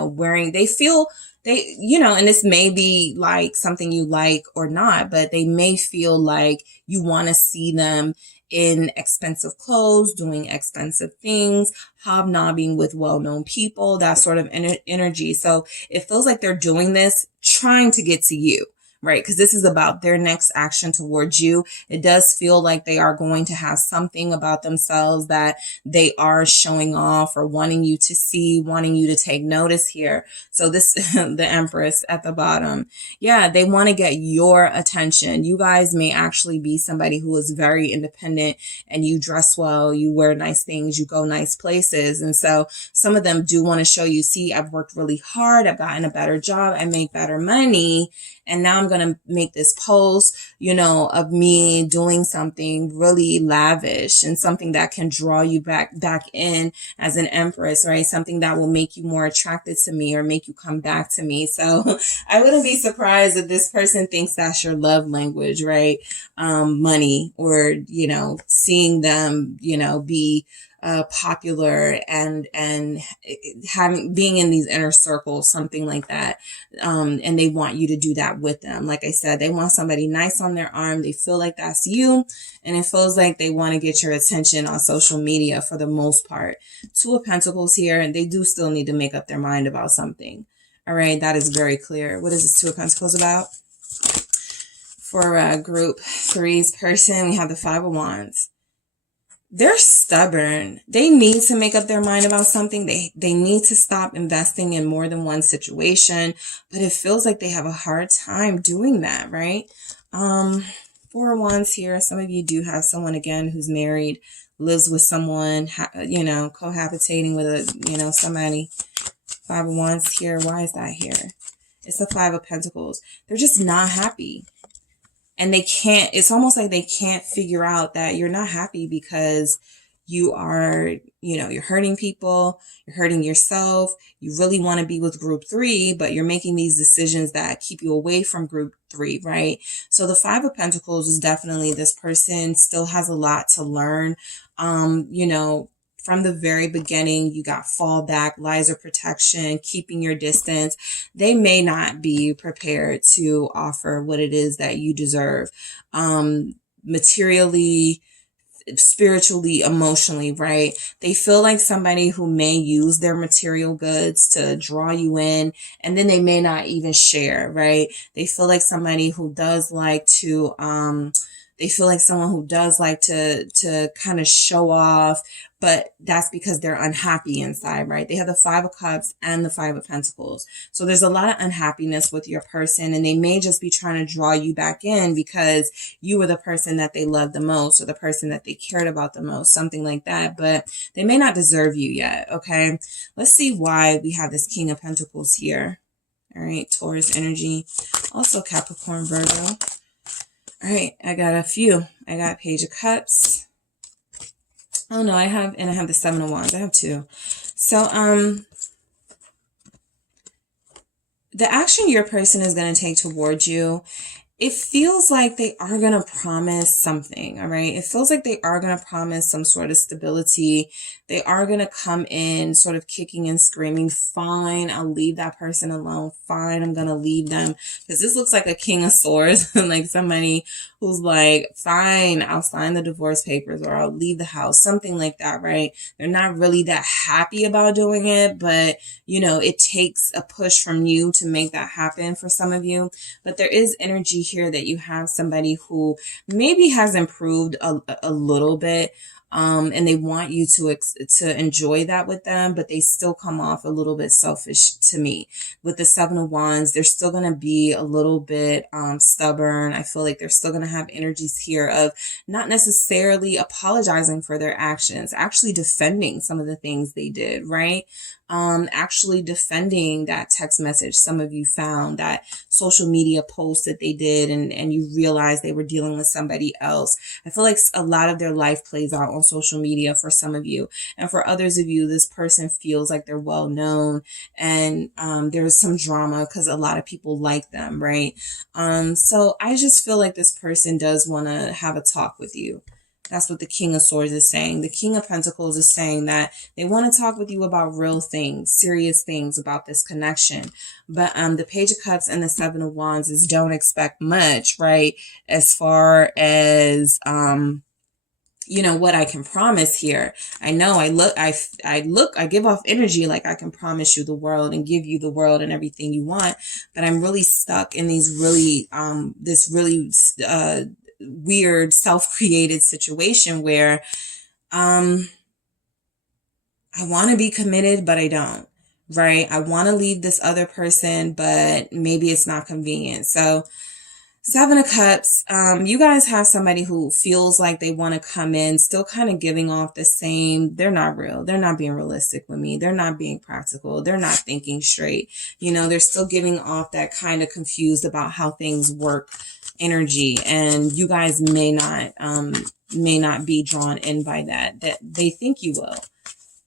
this may be like something you like or not, but they may feel like you want to see them in expensive clothes, doing expensive things, hobnobbing with well-known people, that sort of energy. So it feels like they're doing this, trying to get to you. Right? Because this is about their next action towards you. It does feel like they are going to have something about themselves that they are showing off or wanting you to see, wanting you to take notice here. So this, the Empress at the bottom. Yeah, they want to get your attention. You guys may actually be somebody who is very independent and you dress well, you wear nice things, you go nice places. And so some of them do want to show you, see, I've worked really hard. I've gotten a better job. I make better money. And now I'm going to make this post, of me doing something really lavish and something that can draw you back in as an Empress, right? Something that will make you more attracted to me or make you come back to me. So I wouldn't be surprised if this person thinks that's your love language, right? Money, or, seeing them, be popular and being in these inner circles, something like that. And they want you to do that with them. Like I said, they want somebody nice on their arm. They feel like that's you. And it feels like they want to get your attention on social media for the most part. 2 of Pentacles here, and they do still need to make up their mind about something. All right. That is very clear. What is this 2 of Pentacles about? For group 3's person, we have the 5 of Wands. they're stubborn. They need to make up their mind about something. They need to stop investing in more than one situation, but it feels like they have a hard time doing that, right? Four of Wands here. Some of you do have someone, again, who's married, lives with someone, you know, cohabitating with a, you know, somebody. Five of Wands here. Why is that here? It's the Five of Pentacles. They're just not happy. And they can't, it's almost like they can't figure out that you're not happy because you are, you know, you're hurting people, you're hurting yourself. You really want to be with group 3, but you're making these decisions that keep you away from group 3, right? So the Five of Pentacles is definitely, this person still has a lot to learn. You know, from the very beginning, you got fallback, lies or protection, keeping your distance. They may not be prepared to offer what it is that you deserve, materially, spiritually, emotionally, right? They feel like somebody who may use their material goods to draw you in, and then they may not even share, right? They feel like somebody who does like to, they feel like someone who does like to kind of show off, but that's because they're unhappy inside, right? They have the Five of Cups and the Five of Pentacles. So there's a lot of unhappiness with your person, and they may just be trying to draw you back in because you were the person that they loved the most, or the person that they cared about the most, something like that. But they may not deserve you yet, okay? Let's see why we have this King of Pentacles here. All right, Taurus energy. Also Capricorn, Virgo. All right, I got a few. I got Page of Cups. Oh no, I have the Seven of Wands. I have 2. So, the action your person is going to take towards you, it feels like they are going to promise something, all right? It feels like they are going to promise some sort of stability. They are going to come in sort of kicking and screaming, fine, I'll leave that person alone. Fine, I'm going to leave them. Because this looks like a King of Swords, like somebody who's like, fine, I'll sign the divorce papers, or I'll leave the house, something like that, right? They're not really that happy about doing it, but, you know, it takes a push from you to make that happen for some of you. But there is energy here that you have somebody who maybe has improved a little bit, and they want you to enjoy that with them, but they still come off a little bit selfish to me. With the Seven of Wands, they're still going to be a little bit stubborn. I feel like they're still going to have energies here of not necessarily apologizing for their actions, actually defending some of the things they did, right? Actually defending that text message some of you found, that social media post that they did, and you realize they were dealing with somebody else. I feel like a lot of their life plays out on social media for some of you, and for others of you, this person feels like they're well known, and there's some drama because a lot of people like them, right? So I just feel like this person does want to have a talk with you. That's what the King of Swords is saying. The King of Pentacles is saying that they want to talk with you about real things, serious things about this connection. But the Page of Cups and the Seven of Wands is don't expect much, right? As far as, you know, what I can promise here. I know I give off energy like I can promise you the world and give you the world and everything you want, but I'm really stuck in these really, weird self-created situation where I want to be committed, but I don't, right? I want to leave this other person, but maybe it's not convenient. So Seven of Cups, you guys have somebody who feels like they want to come in, still kind of giving off the same, they're not real. They're not being realistic with me. They're not being practical. They're not thinking straight. You know, they're still giving off that kind of confused about how things work energy, and you guys may not be drawn in by that they think you will,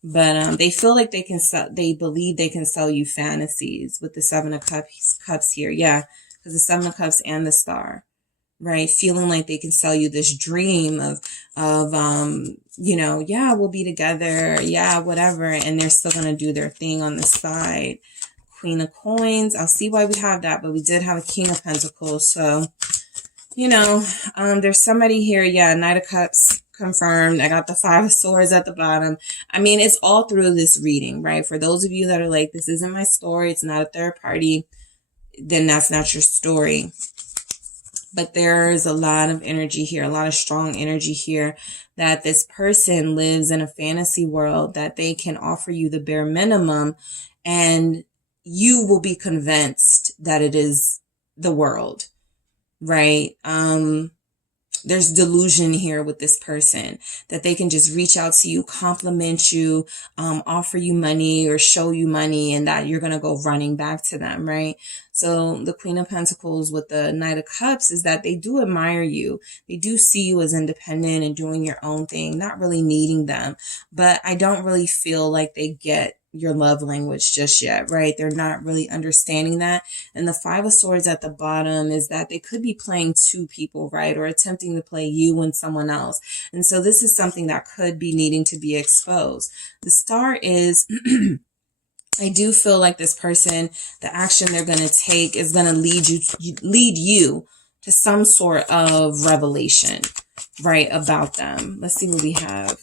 but they feel like they believe they can sell you fantasies with the Seven of Cups here. Yeah, because the Seven of Cups and the Star, right? Feeling like they can sell you this dream of you know, yeah, we'll be together, yeah, whatever, and they're still gonna do their thing on the side. Queen of Coins, I'll see why we have that, but we did have a King of Pentacles. So, you know, there's somebody here. Yeah, Knight of Cups confirmed. I got the Five of Swords at the bottom. I mean, it's all through this reading, right? For those of you that are like, this isn't my story, it's not a third party, then that's not your story. But there's a lot of energy here, a lot of strong energy here, that this person lives in a fantasy world that they can offer you the bare minimum, and you will be convinced that it is the world, right? There's delusion here with this person, that they can just reach out to you, compliment you, offer you money or show you money, and that you're going to go running back to them, right? So the Queen of Pentacles with the Knight of Cups is that they do admire you. They do see you as independent and doing your own thing, not really needing them. But I don't really feel like they get your love language just yet, right? They're not really understanding that. And the Five of Swords at the bottom is that they could be playing two people, right? Or attempting to play you and someone else. And so this is something that could be needing to be exposed. The Star is I do feel like this person, the action they're going to take is going to lead you to some sort of revelation, right, about them. Let's see what we have.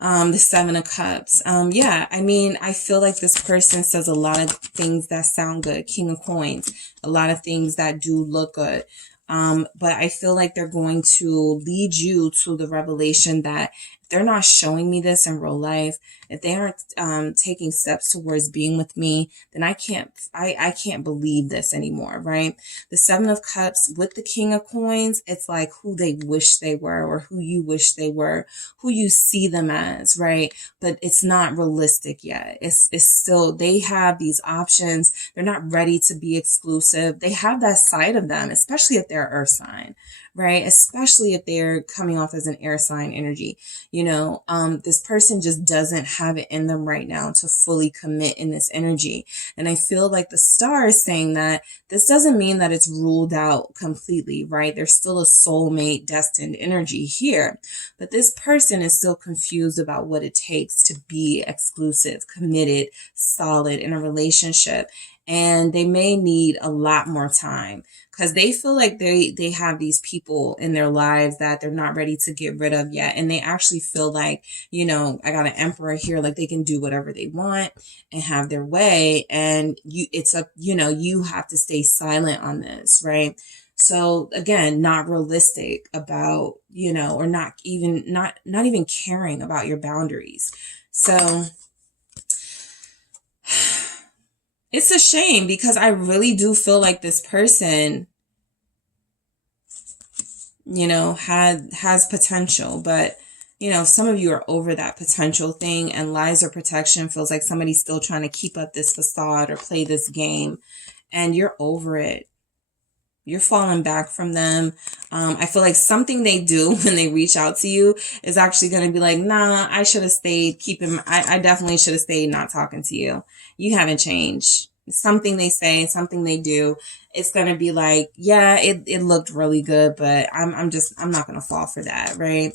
The Seven of Cups. Yeah, I mean, I feel like this person says a lot of things that sound good. King of Coins, a lot of things that do look good. But I feel like they're going to lead you to the revelation that if they're not showing me this in real life, if they aren't taking steps towards being with me, then I can't believe this anymore, right? The Seven of Cups with the King of Coins, it's like who they wish they were, or who you wish they were, who you see them as, right? But it's not realistic yet. It's still, they have these options. They're not ready to be exclusive. They have that side of them, especially if they're Earth sign, right? Especially if they're coming off as an air sign energy. You know, this person just doesn't have it in them right now to fully commit in this energy. And I feel like the Star is saying that this doesn't mean that it's ruled out completely, right? There's still a soulmate destined energy here, but this person is still confused about what it takes to be exclusive, committed, solid in a relationship. And they may need a lot more time, because they feel like they have these people in their lives that they're not ready to get rid of yet. And they actually feel like, you know, I got an Emperor here, like they can do whatever they want and have their way. And you have to stay silent on this, right? So again, not realistic about, you know, or not even caring about your boundaries. So it's a shame, because I really do feel like this person, you know, has potential, but, you know, some of you are over that potential thing, and lies or protection feels like somebody's still trying to keep up this facade or play this game, and you're over it. You're falling back from them. I feel like something they do when they reach out to you is actually going to be like, nah, I should have stayed. I definitely should have stayed not talking to you. You haven't changed. Something they say, something they do, it's going to be like, yeah, it looked really good, but I'm not going to fall for that, right?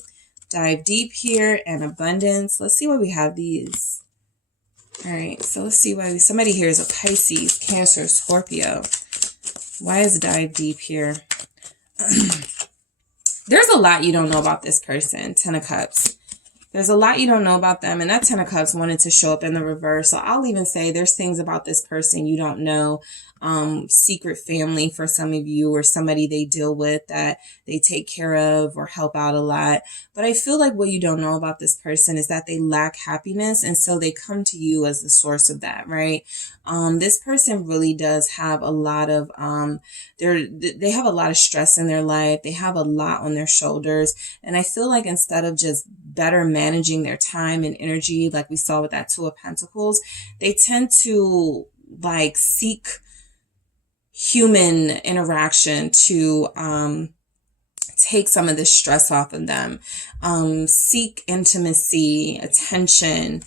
Dive deep here, and abundance. Let's see why we have these. All right, so let's see why somebody here is a Pisces, Cancer, Scorpio. Why is dive deep here? There's a lot you don't know about this person. Ten of Cups. There's a lot you don't know about them. And that Ten of Cups wanted to show up in the reverse. So I'll even say there's things about this person you don't know. Secret family for some of you, or somebody they deal with that they take care of or help out a lot. But I feel like what you don't know about this person is that they lack happiness. And so they come to you as the source of that, right? This person really does have a lot of, they have a lot of stress in their life. They have a lot on their shoulders. And I feel like instead of just better managing their time and energy, like we saw with that Two of Pentacles, they tend to like seek human interaction to take some of the stress off of them, seek intimacy, attention,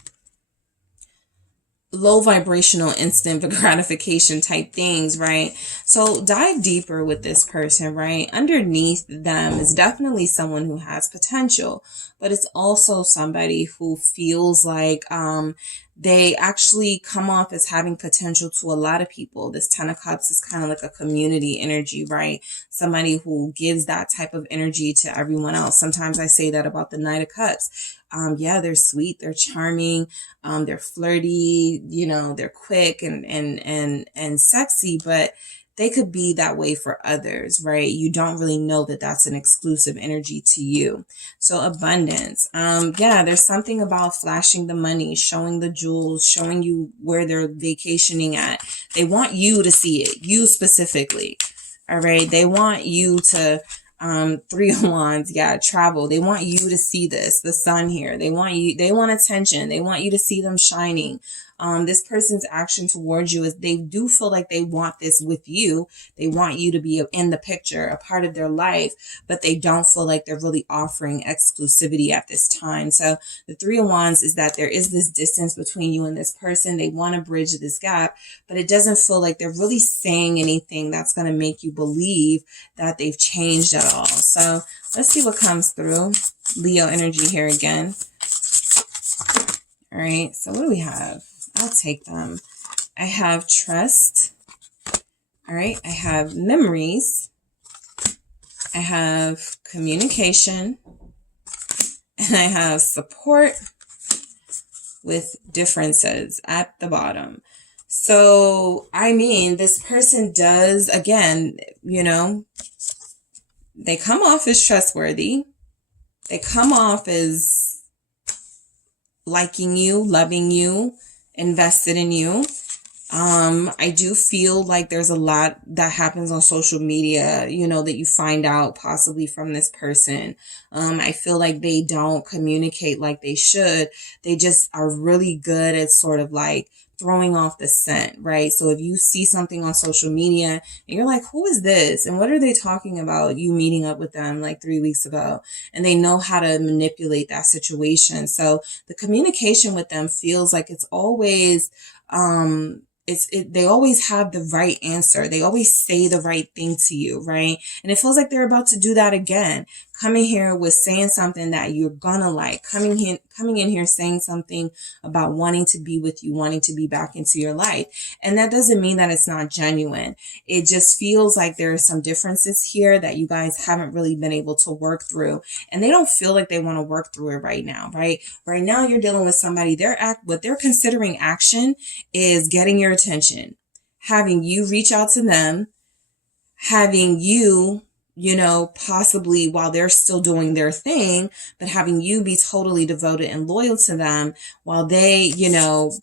low vibrational instant gratification type things, right? So dive deeper with this person, right? Underneath them is definitely someone who has potential, but it's also somebody who feels like they actually come off as having potential to a lot of people. This Ten of Cups is kind of like a community energy, right? Somebody who gives that type of energy to everyone else. Sometimes I say that about the Knight of Cups. Yeah, they're sweet, they're charming, they're flirty, you know, they're quick and sexy, but they could be that way for others, right? You don't really know that that's an exclusive energy to you. So abundance. Yeah, there's something about flashing the money, showing the jewels, showing you where they're vacationing at. They want you to see it, you specifically. All right. They want you to, Three of Wands, yeah, travel. They want you to see this, the sun here. They want attention. They want you to see them shining. This person's action towards you is they do feel like they want this with you. They want you to be in the picture, a part of their life, but they don't feel like they're really offering exclusivity at this time. So the Three of Wands is that there is this distance between you and this person. They want to bridge this gap, but it doesn't feel like they're really saying anything that's going to make you believe that they've changed at all. So let's see what comes through. Leo energy here again. All right. So what do we have? I'll take them. I have trust. All right. I have memories. I have communication. And I have support with differences at the bottom. So, I mean, this person does, again, you know, they come off as trustworthy. They come off as liking you, loving you, invested in you. I do feel like there's a lot that happens on social media, you know, that you find out possibly from this person. I feel like they don't communicate like they should. They just are really good at sort of like throwing off the scent, right? So if you see something on social media and you're like, who is this? And what are they talking about? You meeting up with them like 3 weeks ago, and they know how to manipulate that situation. So the communication with them feels like it's always, they always have the right answer. They always say the right thing to you, right? And it feels like they're about to do that again. Coming here with saying something that you're gonna like. Coming in here saying something about wanting to be with you, wanting to be back into your life. And that doesn't mean that it's not genuine. It just feels like there are some differences here that you guys haven't really been able to work through. And they don't feel like they want to work through it right now, right? Right now you're dealing with somebody, what they're considering action is getting your attention, having you reach out to them, having you, you know, possibly while they're still doing their thing, but having you be totally devoted and loyal to them while they, you know,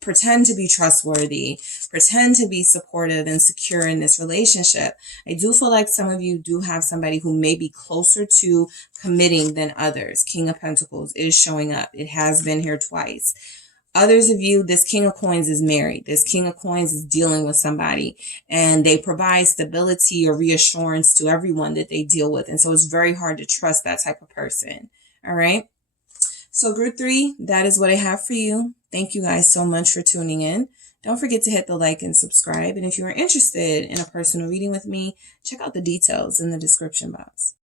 pretend to be trustworthy, pretend to be supportive and secure in this relationship. I do feel like some of you do have somebody who may be closer to committing than others. King of Pentacles is showing up. It has been here twice. Others of you, this King of Coins is married. This King of Coins is dealing with somebody, and they provide stability or reassurance to everyone that they deal with. And so it's very hard to trust that type of person. All right. So group 3, that is what I have for you. Thank you guys so much for tuning in. Don't forget to hit the like and subscribe. And if you are interested in a personal reading with me, check out the details in the description box.